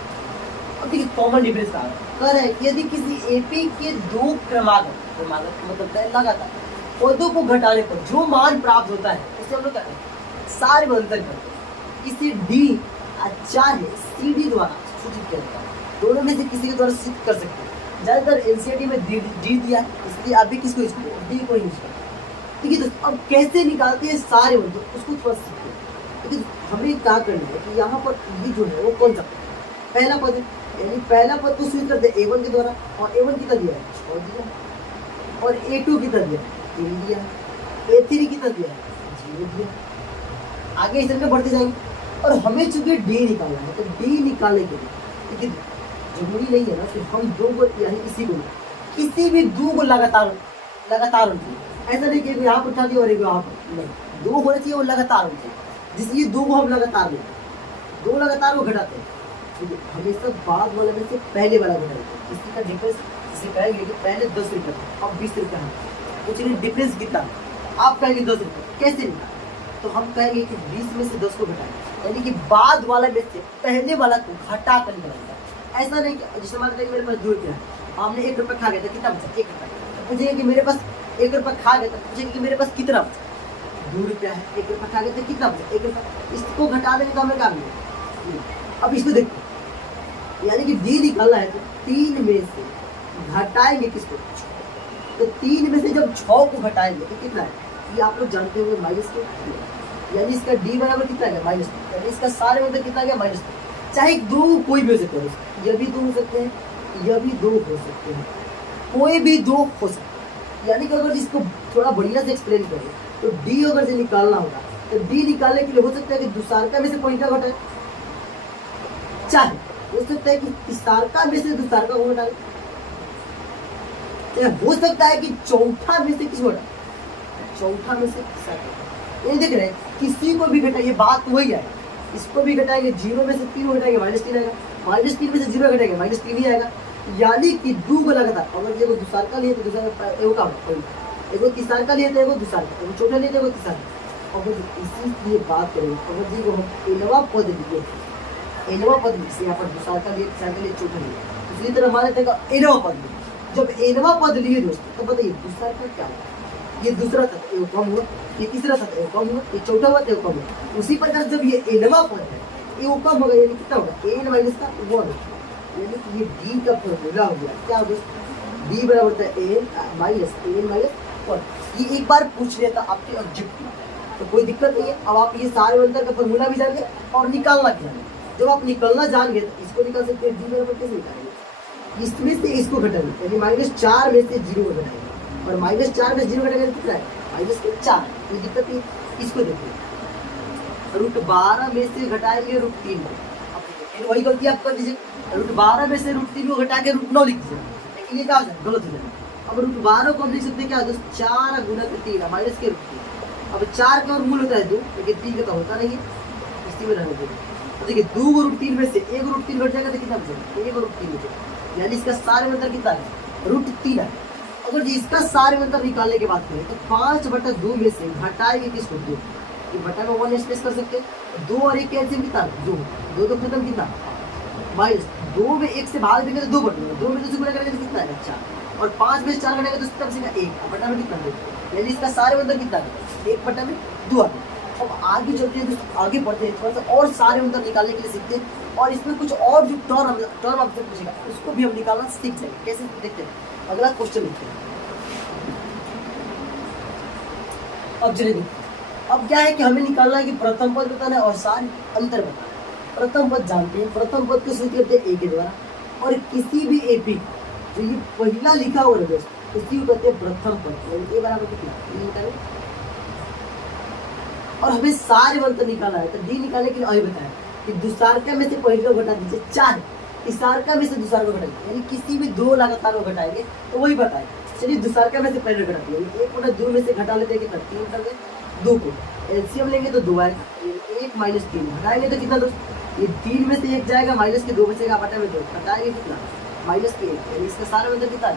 अब देखिए कॉमन डिफरेंस कहा कह रहे हैं यदि किसी एपी के दो क्रमागत मतलब लगातार पदों को घटाने पर जो मान प्राप्त होता है उसे हम लोग कहते हैं सारे अंतर करते हैं। इसे डी चाहे सी डी द्वारा सूचित किया जाता है। दोनों में से किसी के द्वारा सूचित कर सकते हैं। ज्यादातर एनसीईआरटी में डी दिया इसलिए आप भी किसको यूज करो, डी को यूज करो। ठीक है दोस्तों, अब कैसे निकालते हैं सारे अंतर उसको थोड़ा सीखते हैं। लेकिन हमें क्या करना है कि यहाँ पर ये जो है वो कौन सा पहला पद है, यानी पहला पद को सूचित करते हैं A1 के द्वारा, और A1 कितना दिया है 6 दिया, और A2 कितना दिया है 3 दिया, A3 कितना दिया है 0 दिया। आगे इस तरह बढ़ते जाएंगे और हमें चूंकि डी निकालना है तो डी निकालने के लिए लेकिन जरूरी नहीं है ना कि हम दो को यानी किसी भी दो को लगातार ऐसा नहीं कि यहाँ पर उठा दिया और एक यहाँ पर नहीं, दो होना चाहिए और लगातार होना चाहिए। जिसलिए दो को हम लगातार लेते हैं, दो लगातार को घटाते हैं, हमेशा बाद वाले में से पहले वाला घटाते हैं। इसी का डिफरेंस इसे कहेंगे कि पहले 10 रुपये अब 20 रुपये है, तो चलिए डिफरेंस कितना आप कहेंगे 10 रुपये कैसे निकाल, तो हम कहेंगे कि 20 में से 10 को घटाएं, यानी कि बाद वाला में से पहले वाला को घटा कर निकालेंगे। ऐसा नहीं कि जैसे मान लीजिए मेरे पास 2 रुपये है, हमने 1 रुपये खा गया था, कितना बचा 1 रुपये, पूछेंगे कि मेरे पास 1 रुपये खा गया था, पूछेंगे कि मेरे पास कितना बचा 2 रुपया है, 1 रुपये खा गया था कितना बचा 1 रुपये, इसको घटा देंगे तो हमें क्या मिलेगा। अब इसको देखते यानी कि डी निकालना है तो 3 में से घटाएंगे किसको, तो 3 में से जब 6 को घटाएंगे तो कितना है, ये आप लोग जानते होंगे माइनस के, यानी इसका डी बराबर कितना है -2, यानी इसका सारे मतलब कितना गया -2। चाहे दो कोई भी हो सकते हैं, ये भी 2 हो सकते हैं, यह भी 2 हो सकते हैं, कोई भी 2 हो सकते हैं। यानी कि अगर इसको थोड़ा बढ़िया से एक्सप्लेन करें तो डी अगर से निकालना होगा तो डी निकालने के लिए हो सकता है कि दुसारका में से पॉइंटा घटाए, चाहे हो सकता है कि तिसारका में से दुसारका को घटाए, हो सकता है कि चौथा में से किसको घटाए, चौथा में से तिसारका। ये देख रहे हैं किसी को भी घटाइए बात तो वही आएगी, इसको भी घटाएंगे 0 में से 3 घटाएंगे -3 आएगा, -3 में से 0 घटाएंगे -3 ही आएगा। यानी कि 2 को लगातार अगर एगो दुसारका लिए तो दूसरा एगो का एगो तिसारका लिए तो एगो दुसारका, एगो चौथा लिए तो एगो तिसारका। अगर इसीलिए बात करें अगर जी को हम एनवा पद लिए, एनवा पद से यहाँ पर दुसारका लिए तिसारका लिए चौथा लिए, दूसरी तरफ हमारे तक एनवा पद लिए। जब एनवा पद लिए दोस्तों तो बताइए दुसारका क्या होगा, ये दूसरा तक एगो कम हुआ, ये तीसरा तक एगो कम हुआ, ये चौथा हुआ एगो कम हुआ। उसी प्रकार जब ये एनवा पद है ये कम होगा, यानी कितना होगा n माइनस का 1, यानी कि ये डी का फॉर्मूला हो गया क्या होगा, डी बराबर होता है n माइनस 1। ये एक बार पूछ लिया था आपके ऑब्जेक्टिव तो कोई दिक्कत नहीं है। अब आप ये सारे अंतर का फॉर्मूला भी जान गए और निकालना भी जान गए। जब आप निकलना जान गए तो इसको निकाल सकते हैं, डी बराबर कैसे निकालेंगे, इसमें से इसको घटाएंगे, यानी -4 में से 0 घटाएंगे, और -4 में 0 घटाएंगे कितना है -4। कोई दिक्कत नहीं, इसको देखिए √12 में से घटाएंगे √3, अब वही गलती आप कर दीजिए, √12 में से √3 को घटा के √9 लिख दीजिए, लेकिन ये क्या हो जाए गलत हो जाएगा। अब √12 को हम लिख सकते हैं क्या, 4 गुना 3 माइनस के √3। अब 4 का और मूल होता है 2, लेकिन 3 का तो होता नहीं है, इसी में रहने देंगे। तो देखिए 2 को √3 में से 1 √3 घट जाएगा तो कितना बचेगा 1 √3 बचेगा, यानी इसका सारे अंतर कितना है √3 है। अगर जी इसका सारे अंतर निकालने की बात करें तो 5/2 में से घटाएंगे किसको 2, ये बटा में 1 स्पेस कर सकते हैं, 2 और 1 कैंसिल कितना 2 तो खत्म कितना -2 में 1 से भाग देंगे तो 2 बटेगा, 2 में 2 से गुणा करेंगे तो कितना है 4, और 5 में 4 घटेगा तो कितना बचेगा 1, बटा में कितना 2, यानी इसका सारे अंतर कितना है 1/2 आ गया। अब आगे चलते हैं आगे बढ़ते हैं, थोड़ा सा और सारे अंतर निकालने के लिए सीखते हैं, और इसमें कुछ और जो टर्म आपसे पूछेगा उसको भी हम निकालना सीख जाएंगे। कैसे देखते हैं, अगला क्वेश्चन लिखते हैं। अब चलिए अब क्या है कि हमें निकालना है कि प्रथम पद बताना है और सारे अंतर बताना है। प्रथम पद जानते हैं, प्रथम पद को सूचित करते हैं ए के द्वारा, और किसी भी एपी जो ये पहला लिखा हुआ है उसी को कहते हैं प्रथम पद, यानी ए बराबर कितना, और हमें सारे अंतर निकालना है। तो डी निकालने के लिए अभी बताया कि दुसारका में से पहले को घटा दीजिए 4, तिसारका में से दुसारका को घटाएंगे, यानी किसी भी 2 लगातार को घटाएंगे तो वही बताए। चलिए दुसारका में से पहले घटाते हैं, 1/2 में से घटा लेते हैं कितना 3 कर दे 2 को एलसीएम लेंगे तो 2 आएगा, 1 - 3 घटाएंगे तो कितना दोस्त, ये 3 में से 1 जाएगा माइनस के 2 बचेगा, बटा में 2 घटाएंगे कितना -1, यानी इसका सारा मतलब कितना है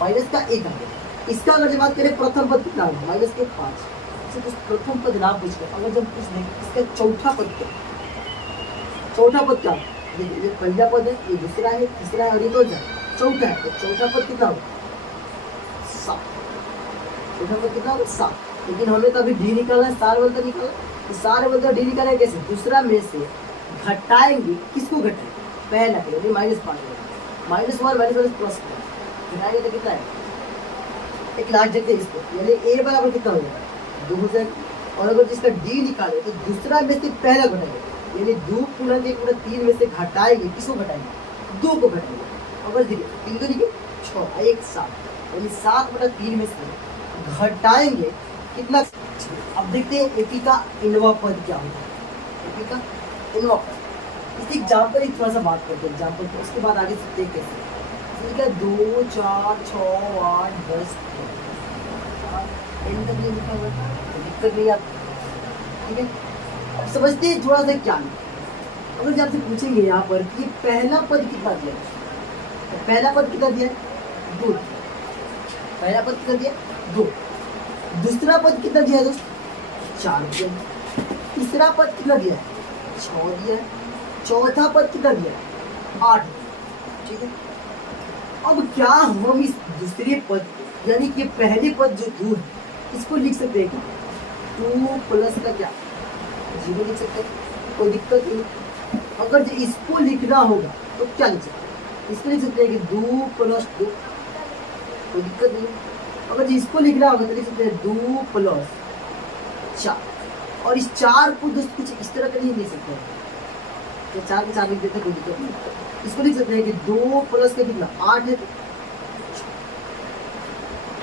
-1 आ गया। इसका अगर बात करें प्रथम पद कितना होगा -5। से कुछ प्रथम पद नाम पूछ गए, अगर जब कुछ देखें इसका चौथा पद क्या, चौथा पद क्या ये पहला पद है, ये दूसरा है, तीसरा है और ये कौन सा चौथा है। तो चौथा पद कितना होगा 7। चौथा पद कितना होगा 7। लेकिन हमें तो अभी डी निकालना है, सारे बल तो निकालना। तो सारे बल तो डी निकालेंगे कैसे, दूसरा में से घटाएंगे, किसको घटाएंगे पहला के, यानी -5 -1 -1 प्लस घटाएंगे तो कितना है, एक लास्ट देखते हैं इसको, यानी ए बराबर कितना हो जाएगा 2 हो जाएगा। और अगर जिसका डी निकाले तो दूसरा में से पहला घटाएंगे, यानी 2 × 1 × 3 में से घटाएंगे, किसको घटाएंगे 2 को घटाएंगे। अगर देखिए 3 तो देखिए 6 1 7, यानी 7/3 में से घटाएंगे कितना। अब देखते हैं एपी का इनवा पद क्या होता है। एपी का इनवा पद इस एग्जाम्पल एक थोड़ा सा बात करते हैं एग्जाम्पल को, उसके बाद आगे सीखते हैं कैसे। ठीक है 2 4 6 8 10 एन तक लिखा हुआ है, दिक्कत नहीं आती। ठीक है अब समझते हैं थोड़ा सा क्या है। अगर जब आपसे पूछेंगे यहाँ पर कि पहला पद कितना दिया है, तो पहला पद कितना दिया है 2, पहला पद कितना दिया 2, दूसरा पद कितना दिया है दोस्त 4 दिया है, तीसरा पद कितना दिया है 6 दिया है, चौथा पद कितना दिया है 8। ठीक है अब क्या हम इस दूसरे पद को, यानी कि पहले पद जो 2 है इसको लिख सकते हैं क्या 2 प्लस का क्या 0 लिख सकते हैं, कोई दिक्कत नहीं। अगर जो इसको लिखना होगा तो क्या लिख सकते हैं, इसको लिख सकते हैं कि 2 + 2, कोई दिक्कत नहीं। अगर जो इसको लिखना होगा तो लिख सकते हैं 2 + 4, और इस 4 को दोस्त कुछ इस तरह का नहीं लिख सकते हैं, तो 4 के 4 लिख देते हैं, कोई दिक्कत नहीं। इसको लिख सकते हैं कि 2 + का कितना 8 है,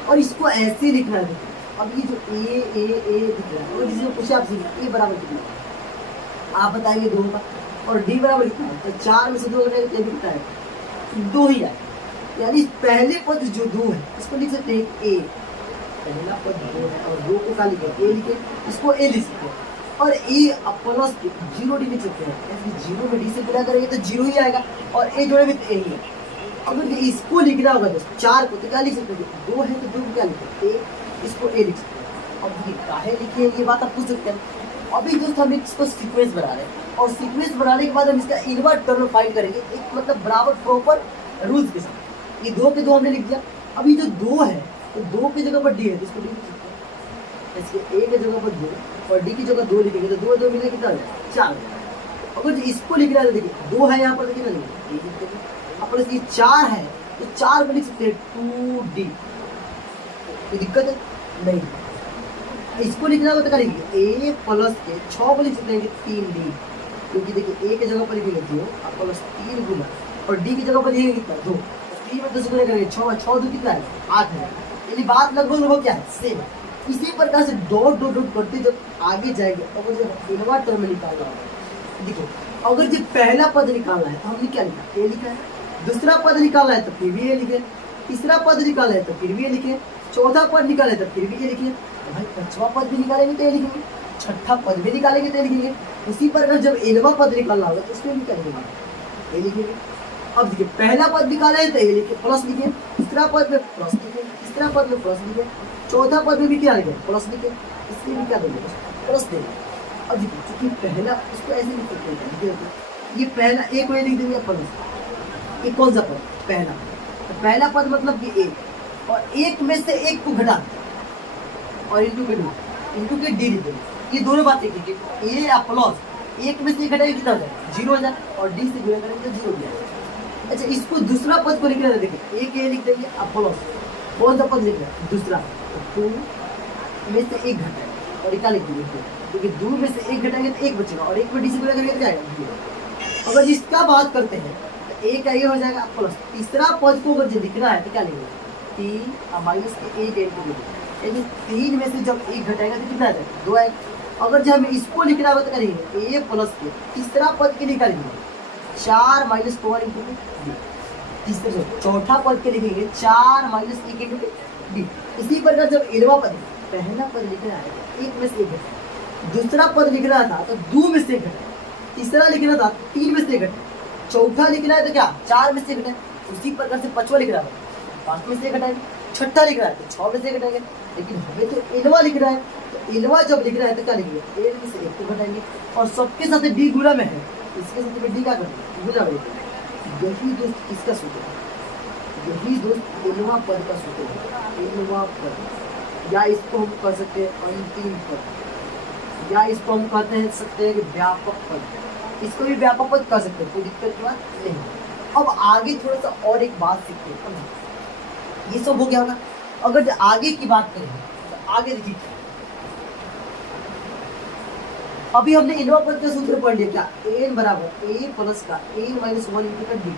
और इसको ऐसे लिखना है। अब ये जो ए दिख रहा है, और जिसमें पूछे आपसे ए बराबर कितना है, आप बताएंगे 2 का, और डी बराबर कितना है, तो 4 में से 2 घटाएंगे तो कितना है 2 ही आए। यानी पहले पद जो 2 है इसको लिख सकते हैं ए, पहला पद 2 है और 2 को क्या लिखे ए लिखे, इसको ए लिख सकते हैं। और ए प्लस 0 डी लिख सकते हैं, ऐसे 0 में डी से गुणा करेंगे तो 0 ही आएगा, और ए जोड़ेंगे तो ए ही है। अगर इसको लिखना होगा दोस्तों 4 को तो क्या लिख सकते हैं 2 है तो 2 को क्या लिखे ए, इसको ए लिख सकते हैं। अब ये काहे लिखे ये बात आप पूछ सकते हैं। अभी दोस्तों हम इसको सीक्वेंस बना रहे हैं, और सीक्वेंस बनाने के बाद हम इसका इनवर्ट टर्म फाइंड करेंगे, एक मतलब बराबर प्रॉपर रूल्स के साथ। ये 2 पे 2 हमने लिख दिया। अभी जो 2 है तो 2 की जगह पर डी है तो इसको डी लिख सकते हैं, इसके ए की जगह पर 2 और डी की जगह 2 लिखेंगे तो 2 2 मिले कितना 4। अगर जो इसको लिखना है तो देखिए 2 है यहाँ पर तो कितना लिखेंगे, अब ये 4 है तो 4 को लिख सकते हैं 2D, कोई दिक्कत है नहीं। इसको लिखना होगा तो क्या लिखेंगे ए प्लस के 6 को लिख सकते हैं 3D, क्योंकि देखिए ए की जगह पर लिखेंगे 2 और प्लस 3 गुना, और डी की जगह पर लिखेंगे कितना 2, 3 में 10 गुना करेंगे 6 6 2 कितना है 8 है। यानी बात लगभग क्या है सेम। इसी प्रकार से डॉट डॉट डॉट करते जब आगे जाएंगे, अगर जब इनवर्ट टर्म में निकालना होगा, देखो अगर जब पहला पद निकालना है तो हमने क्या लिखा ए लिखा है, दूसरा पद निकालना है तो फिर भी ए लिखे, तीसरा पद निकालना है तो फिर भी ए लिखे, चौथा पद निकाले तो फिर भी ए लिखे, तो भाई 5वां पद भी निकालेंगे तो ए लिखेंगे, छठा पद भी निकालेंगे तो ए लिखेंगे। उसी प्रकार जब 11वां पद निकालना होगा तो उसमें भी क्या लिखेंगे ए लिखेंगे। अब देखिए पहला पद निकाले है तो ए लिखे प्लस लिखे, तीसरा पद में प्लस लिखे, तीसरा पद में प्लस लिखे, चौथा पद में भी क्या लिखे प्लस लिखे, इसलिए भी क्या देंगे प्लस देंगे। अब देखिए चूंकि पहला इसको ऐसे लिख सकते हैं, ये पहला एक में लिख देंगे प्लस, ये कौन सा पद पहला, तो पहला पद मतलब कि एक, और एक में से एक को घटा और इंटू के डी लिख देंगे। ये दोनों बातें कीजिए, ए या प्लस एक में से एक घटाएंगे कितना हो जाए 0 हो जाए, और डी से गुणा करेंगे तो 0 हो जाए। अच्छा इसको दूसरा पद को लिखना है, देखिए एक ए लिख देंगे अब प्लस कौन सा पद लिख रहे हैं दूसरा, तो 2 में से एक घटाएंगे और इका लिख देंगे, क्योंकि 2 में से एक घटाएंगे तो एक बचेगा, और एक में डी से गुणा करेंगे तो क्या आएगा। अगर इसका बात करते हैं तो एक ये हो जाएगा प्लस, तीसरा पद को अगर लिखना है तो क्या लिखेंगे 3 माइनस के 1 यानी 3 में से जब 1 घटाएगा तो कितना आ जाएगा 2 आएगा। अगर जब हमें इसको लिखना होगा तो क्या लिखेंगे ए प्लस के तीसरा पद के निकालेंगे 4 माइनस 4 इंटू डी, तीसरे चौथा पद के लिखेंगे 4 माइनस 1 इंटू डी। इसी प्रकार जब 11वां पद पहला पद लिखना है 1 में से 1 घटाए, दूसरा पद लिखना था तो 2 में से 1 घटाए, तीसरा लिखना था 3 में से 1 घटाए, चौथा लिखना है तो क्या 4 में से घटाए, उसी प्रकार से 5वां लिखना है 5 में से घटाएंगे, छठा लिख रहा है तो 6 में से घटाएंगे। लेकिन हमें तो इनवा लिख रहा है, तो इनवा जब लिख रहा है तो क्या लिखेंगे 1 में से 1 को घटाएंगे, और सबके साथ डी गुणा में है इसके साथ में डी क्या करेंगे गुना बेटे, यही दोस्त किसका सूत्र है, यही दोस्त एनवा पद का सूत्र है, एनवा पद, या इसको हम कह सकते हैं अंतिम पद, या इसको हम कहते हैं सकते हैं कि व्यापक पद, इसको भी व्यापक पद कह सकते हैं, कोई दिक्कत की बात नहीं। अब आगे थोड़ा सा और एक बात सीखते हैं, ये सब हो गया होगा। अगर आगे की बात करें तो आगे देखिए, अभी हमने इनवा पद का सूत्र पढ़ लिया, क्या एन बराबर ए प्लस का एन माइनस वन इंटू का डी,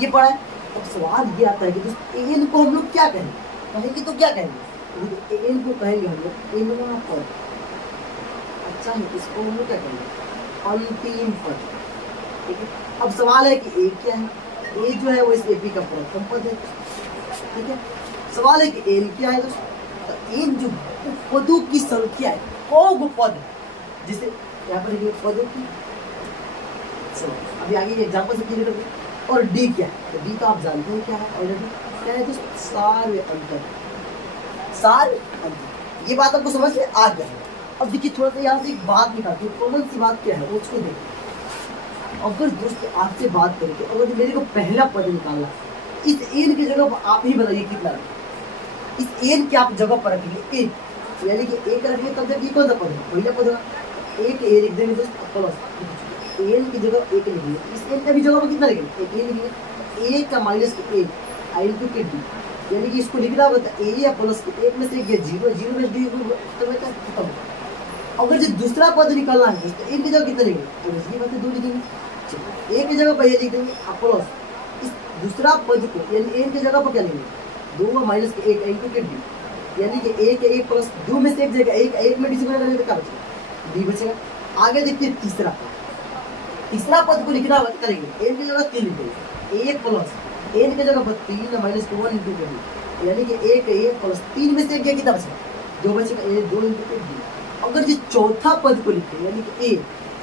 ये पढ़ा है। अब सवाल ये आता है कि दोस्त एन को हम लोग क्या कहेंगे तो क्या कहेंगे, एन को कहेंगे हम लोग इनवा पद, अच्छा है, इसको हम लोग क्या कहेंगे अंतिम पद, ठीक है। अब सवाल है कि ए क्या है, ए जो है वो इस एपी का प्रथम पद है, ठीक है। सवाल है कि एन क्या है दोस्तों, तो एन जो पदों की संख्या है, कौ पद, जिसे यहाँ पर लिखिए पदों की, चलो अभी आगे एग्जाम्पल से क्लियर करेंगे। और डी क्या है, तो डी तो आप जानते हैं क्या है ऑलरेडी, क्या है दोस्तों सार्य अंतर, सार्य अंतर, ये बात आपको समझ में आ गया है। अब देखिए थोड़ा सा यहाँ से एक बात निकालती है, कॉमन सी बात क्या है वो उसको देखिए। अगर दोस्त आपसे बात करें कि अगर मेरे को पहला पद निकालना, इस एन की जगह पर आप ही बताइए कितना है, इस एन की आप जगह पर रखेंगे एक, यानी कि एक रखेंगे तब जब ये कौन सा पद है, पहला पद होगा, एक ए लिख देंगे दोस्त प्लस एन की जगह एक लिखेंगे, इस एन का भी जगह पर कितना लिखेंगे एक ए लिखेंगे, ए का माइनस ए आई टू के डी, यानी कि इसको लिखना होगा ए या प्लस के एक में से एक जीरो, जीरो में डी तो मैं क्या खत्म। अगर जो दूसरा पद निकालना है दोस्तों एन की जगह कितना लिखेंगे, तो इसकी बात है दो लिखेंगे, ए की जगह पर ये लिख देंगे प्लस इस दूसरा पद को, यानी एन की जगह पर क्या लिखेंगे दो माइनस के एक आई टू के डी, यानी कि एक एक प्लस दो में से एक जगह एक में डी से करेंगे तो क्या बचेगा डी बचेगा। आगे देखते हैं तीसरा पद को लिखना करेंगे एन की जगह तीन लिखेंगे, एक प्लस एन की जगह पर तीन माइनस वन इंटू के डी, यानी कि एक प्लस तीन में से एक कितना बचेगा दो बचेगा, ए दो इंटू के डी। अगर जो चौथा पद को लिखेंगे यानी कि ए,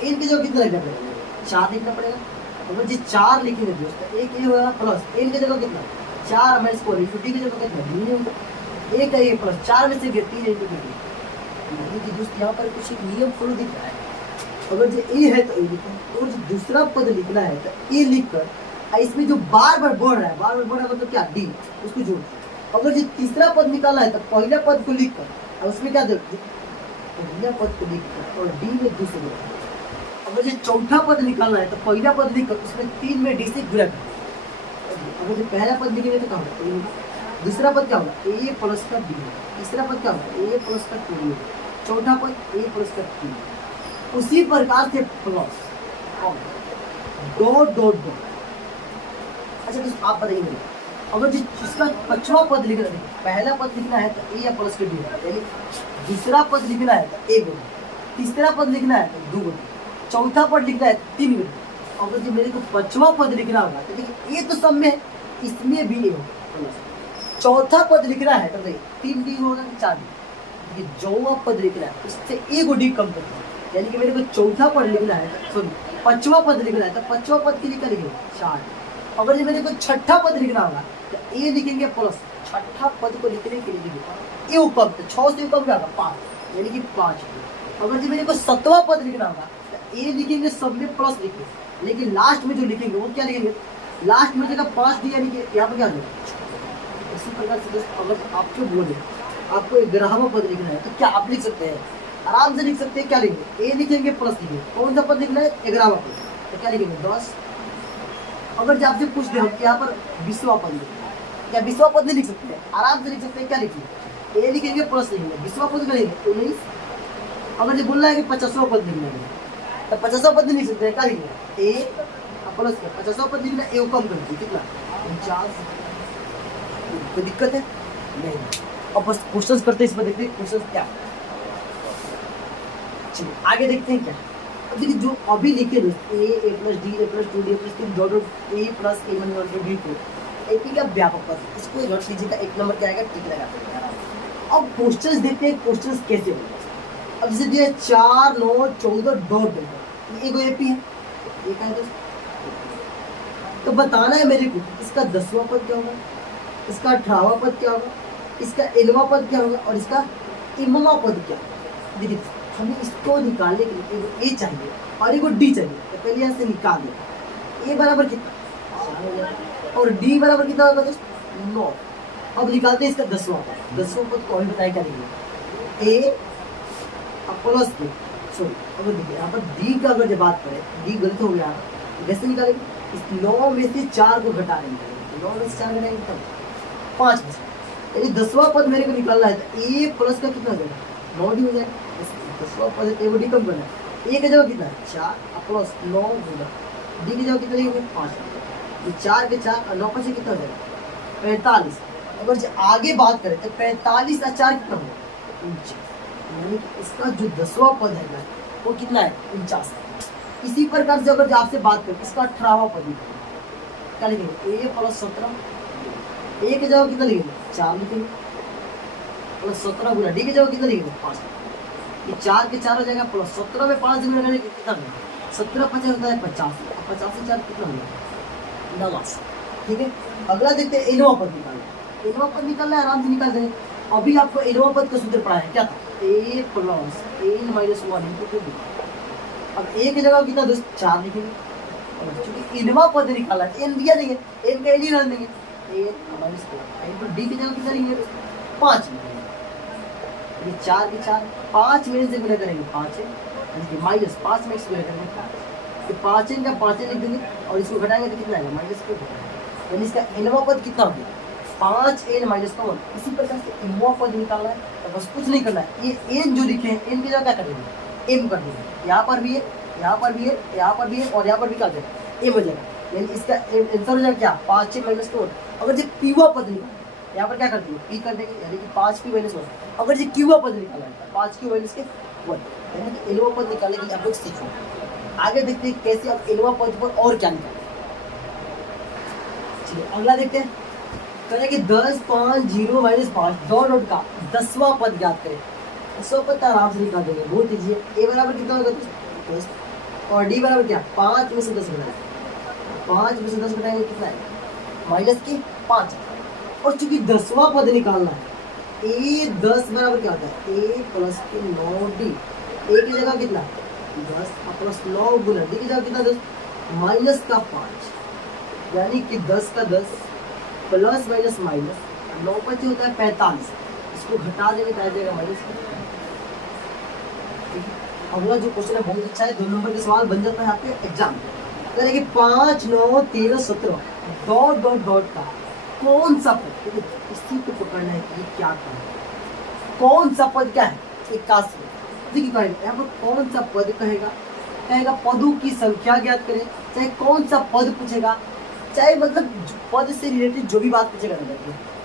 एन की जगह कितना लिखना पड़ेगा चार लिखना पड़ेगा। अगर जो चार लिखेंगे दोस्तों एक ए होगा प्लस एन की जगह कितना चार माइनस फोर इंटू डी की जगह कितना डी होगा, एक है प्लस चार में से तीन इंटू डी, यानी कि दोस्त यहाँ पर कुछ एक नियम फॉलो दिख रहा है। अगर जो ए है तो ए लिखना, और जो दूसरा पद लिखना है तो ए लिखकर इसमें जो बार बार बढ़ रहा है मतलब क्या डी, उसको जोड़। अगर जो तीसरा पद निकालना है तो पहला पद को लिखकर और उसमें क्या जोड़, पहला पद को लिखकर और डी में दूसरे। अगर जो चौथा पद निकालना है तो पहला पद लिखकर उसमें तीन में डी से गुणा कर। अगर जो पहला पद लिखेंगे तो क्या होगा, दूसरा पद क्या होगा ए प्लस का डी, तीसरा पद क्या होगा ए प्लस का टू, चौथा पद ए प्लस का थ्री। उसी प्रकार से प्लस डॉट डॉट डॉट। अच्छा तो आप बताइए अगर जिसका पांचवा पद लिखना है, पहला पद लिखना है तो ए या प्लस के डी, यानी दूसरा पद लिखना है तो ए गुना, तीसरा पद लिखना है तो दो गुना, चौथा पद लिखना है तो तीन गुना। अगर जो मेरे को पांचवा पद लिखना होगा तो देखिए ए तो सब में है, इसमें भी ए होगा। चौथा पद लिखना है तो देखिए तीन डी होगा चार डी, जो पद लिखना है उससे ए को डी कम करना है, यानी कि मेरे को चौथा पद लिखना है सॉरी पांचवा पद लिखना है तो पांचवा पद के लिए क्या लिखेंगे चार। अगर ये मेरे को छठा पद लिखना होगा तो ए लिखेंगे प्लस छठा पद को लिखने के लिए लिखेंगे ए कम, तो छः से कम क्या होगा पाँच, यानी कि पाँच। अगर जो मेरे को सतवां पद लिखना होगा तो ए लिखेंगे सब में प्लस लिखेंगे, लेकिन लास्ट में जो लिखेंगे वो क्या लिखेंगे लास्ट में जगह पाँच डी, यानी कि यहाँ पर क्या लिखेंगे। इसी प्रकार से अगर आपको बोले आपको एक ग्राहवा पद लिखना है तो क्या आप लिख सकते हैं, आराम से लिख सकते हैं। क्या लिखेंगे ए लिखेंगे प्लस लिखेंगे, कौन सा पद लिखना है ग्राहवा पद, तो क्या लिखेंगे 10। अगर जो आपसे पूछ दे हम यहाँ पर 20वां पद लिखेंगे, क्या 20वां पद नहीं लिख सकते हैं, आराम से लिख सकते हैं। क्या लिखेंगे ए लिखेंगे प्लस लिखेंगे, 20वां पद क्या लिखेंगे 19। अगर जो बोलना है कि 50वां पद लिखना है तो 50वां पद नहीं लिख सकते हैं, क्या लिखेंगे ए प्लस 50वां पद लिखना ए कम कर दीजिए कितना 49। कोई दिक्कत है नहीं। अब बस क्वेश्चन करते हैं, इस पर देखते हैं क्वेश्चन क्या। चलिए आगे देखते हैं क्या। अब देखिए जो अभी लिखे A plus D A plus two D A plus तीन dot A plus A one dot D two AP का व्यापक पद, इसको नोट लीजिएगा, एक नंबर क्या आएगा टिक लगा देंगे। अब क्वेश्चंस देखते हैं क्वेश्चंस कैसे होंगे। अब जैसे दिया 4 9 14 डॉट देंगे, एगो एपी है एक है तो बताना है मेरे को इसका 10वां पद क्या होगा, इसका 18वां पद क्या होगा, इसका 11वां पद क्या होगा और इसका 3वां पद क्या होगा। देखिए हमें इसको निकालने के लिए एगो ए चाहिए और एगो डी चाहिए, तो पहले यहाँ से निकाल दें। ए बराबर कितना 4 हो जाएगा और डी बराबर कितना होगा दोस्त 9। अब निकालते हैं इसका 10वां पद। 10वां पद को अभी बताया करेंगे ए प्लस बी सॉरी। अब देखिए यहाँ पर डी का अगर जब बात करें डी गलत हो गया कैसे निकालेंगे इस 9 में से 4 को घटा देंगे 9 में से 4 घटाएंगे तब 5 में से यानी 10वां पद मेरे को निकालना है तो ए प्लस का कितना हो जाएगा 9 डी हो जाएगा। 10वां पद है ए को डी कम करना है ए की जगह कितना है 4 प्लस 9 गुना डी की जगह कितना लिखेंगे 5। ये 4 के 4 और 9 से कितना हो जाएगा 45। अगर जो आगे बात करें तो 45 और 4 कितना होगा 49। यानी कि इसका जो 10वां पद है ना वो कितना है 49। इसी प्रकार से अगर जो आपसे बात करें इसका 18वां पद निकालेंगे क्या लिखेंगे ए प्लस 17 ए की जगह कितना लिखेंगे 4 लिखेंगे प्लस 17 गुना डी की जगह कितना लिखेंगे 5। ये 4 के 4 हो जाएगा प्लस 17 में 5 गुना करने कितना होगा 17 50 होता है 50 50 से 4 कितना होगा 89। ठीक है अगला देखते हैं इनोवा पद निकालना। इनोवा पद निकालना है आराम से निकाल देंगे। अभी आपको इनोवा पद का सूत्र पढ़ा है क्या था A plus N minus 1 into D. अब ए की जगह कितना दोस्त 4 लिखेंगे और चूंकि इनोवा पद निकाला है एन दिया देंगे एन का एन ही रख देंगे ए माइनस 4 इंटू डी की जगह कितना लिखेंगे 5 लिखेंगे। ये 4 के 4 5 में से गुना करेंगे 5 है माइनस 5 में से गुना करेंगे 5 तो 5 का 5 लिख देंगे और इसको घटाएंगे तो कितना आएगा माइनस 4 यानी इसका इनोवा पद कितना हो गया 5n माइनस 1। इसी प्रकार से इनोवा पद निकालना है तो बस कुछ नहीं करना है ये एन जो लिखे हैं एन की जगह क्या कर देंगे एम कर देंगे। यहाँ पर भी है यहाँ पर भी है यहाँ पर भी है और यहाँ पर भी क्या जाएगा एम हो जाएगा यानी इसका आंसर हो जाएगा क्या 5n माइनस 4। अगर जो पीवा पद निकालना यहाँ पर क्या कर देंगे पी कर देंगे यानी कि 5p माइनस 1। अगर जो क्यूवा पद निकालना है 5q माइनस के 1 यानी कि इनोवा पद निकालने के लिए आप लोग सीखो। आगे देखते हैं कैसे आप इनोवा पद पर और क्या निकालें। चलिए अगला देखते हैं करें कि 10 5 0 माइनस 5 दो नोट का 10वां पद ज्ञात करें। 10वां पद आराम से निकाल देंगे बहुत ईजी है। ए बराबर कितना होगा 10 और डी बराबर क्या 5 में से 10 घटाएंगे 5 में से 10 घटाएंगे कितना है माइनस के 5। और चूंकि 10वां पद निकालना है ए 10 बराबर क्या होता है ए प्लस के 9 डी ए की जगह कितना 10 प्लस 9 गुना डी की जगह कितना 10 माइनस का 5 यानी कि 10 का 10 प्लस माइनस माइनस 9 5 होता है 45। इसको घटा देंगे तो आ जाएगा माइनस। अगला जो क्वेश्चन है बहुत अच्छा है 2 नंबर का सवाल बन जाता है आपके एग्जाम करेंगे 5 9 13 17 डॉट डॉट डॉट का कौन सा पद इसी को पकड़ना है कि क्या है कौन सा पद क्या है 81। देखिए कहेगा यहाँ पर कौन सा पद कहेगा पदों की संख्या ज्ञात करें चाहे कौन सा पद पूछेगा चाहे मतलब पद से रिलेटेड जो भी बात पूछेगा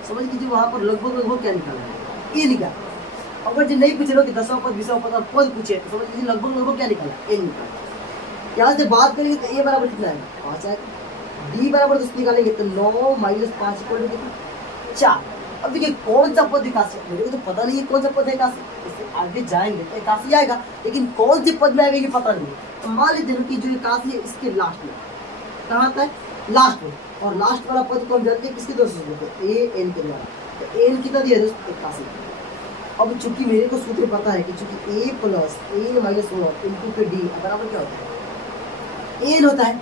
समझ लीजिए वहाँ पर लगभग क्या निकाला है ए निकाला। अगर जो नहीं पूछे कि 10वां पद 20वां पद और पद पूछे तो समझ लीजिए लगभग क्या निकाला ए निकाला। यहाँ से बात करेंगे तो ए बराबर कितना आएगा 5 आएगा डी बराबर 10 निकालेंगे तो 9 माइनस 5 इक्वल टू 4। अब देखिए कौन सा पद 81 मेरे को तो पता नहीं है कौन सा पद है 81। इससे आगे जाएंगे तो 81 आएगा लेकिन कौन से पद में आएगा ये पता नहीं है। तो मान लीजिए कि जो 81 है इसके लास्ट में कहाँ आता है लास्ट में और लास्ट वाला पद को हम जानते हैं किसके द्वारा से होते हैं ए एन के द्वारा। तो एन कितना दिया दोस्त 81। अब चूंकि मेरे को सूत्र पता है कि चूंकि ए प्लस एन माइनस 1 इंटू के डी बराबर क्या होता है एन होता है।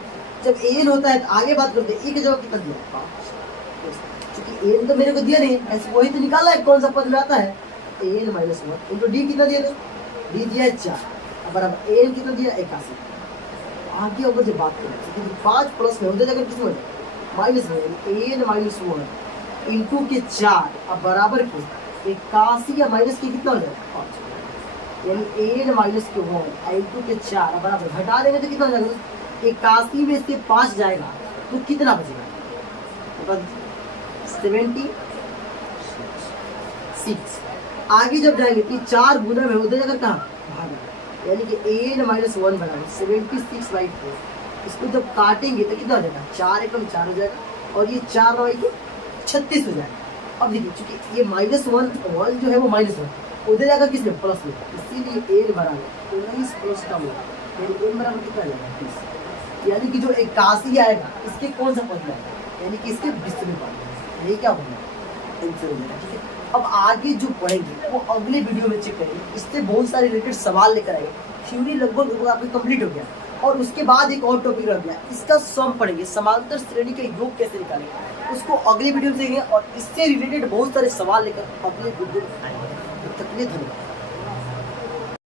जब एन होता है तो आगे बात करते हैं ए की जगह कितना दिया 5 चूंकि एन तो मेरे को दिया नहीं ऐसे वही तो निकाला है कौन सा पद में आता है एन माइनस 1 इंटू डी कितना दिया डी दिया है 4 बराबर एन कितना दिया 81। आगे अगर जब बात करें 5 प्लस में होते जाकर किसमें माइनस में एन माइनस 1 इंटू के 4 अब बराबर के 81 या माइनस के कितना हो जाएगा 5 यानी एन माइनस के 1 इंटू के 4 बराबर घटा देंगे तो कितना हो जाएगा 81 में से 5 जाएगा तो कितना बचेगा 76। आगे जब जाएंगे कि 4 गुना में होते जाकर कहाँ भागा यानी कि एन माइनस 1 बराबर 76/4। इसको जब काटेंगे तो कितना हो जाएगा 4 एकम 4 हो जाएगा और ये 4 और 36 हो जाएगा। अब देखिए चूंकि ये -1 जो है वो -1 उधर जाकर किसमें प्लस में इसीलिए एन बराबर 19 प्लस का होगा एन बराबर कितना आ जाएगा 20। यानी कि जो 81 आएगा इसके कौन सा पद आएगा यानी कि इसके 20वें पद यही क्या होगा आंसर हो जाएगा। ठीक है अब आगे जो पढ़ेंगे वो अगले वीडियो में चेक करेंगे। इससे बहुत सारे रिलेटेड सवाल लेकर आएंगे। थ्योरी लगभग आपकी कंप्लीट हो गया और उसके बाद एक और टॉपिक रह गया, इसका सम पढ़ेंगे, समांतर श्रेणी के योग कैसे निकालेंगे, उसको अगले वीडियो में देखेंगे और इससे रिलेटेड बहुत सारे सवाल लेकर अगले वीडियो में आएंगे। तब तक के लिए धन्यवाद।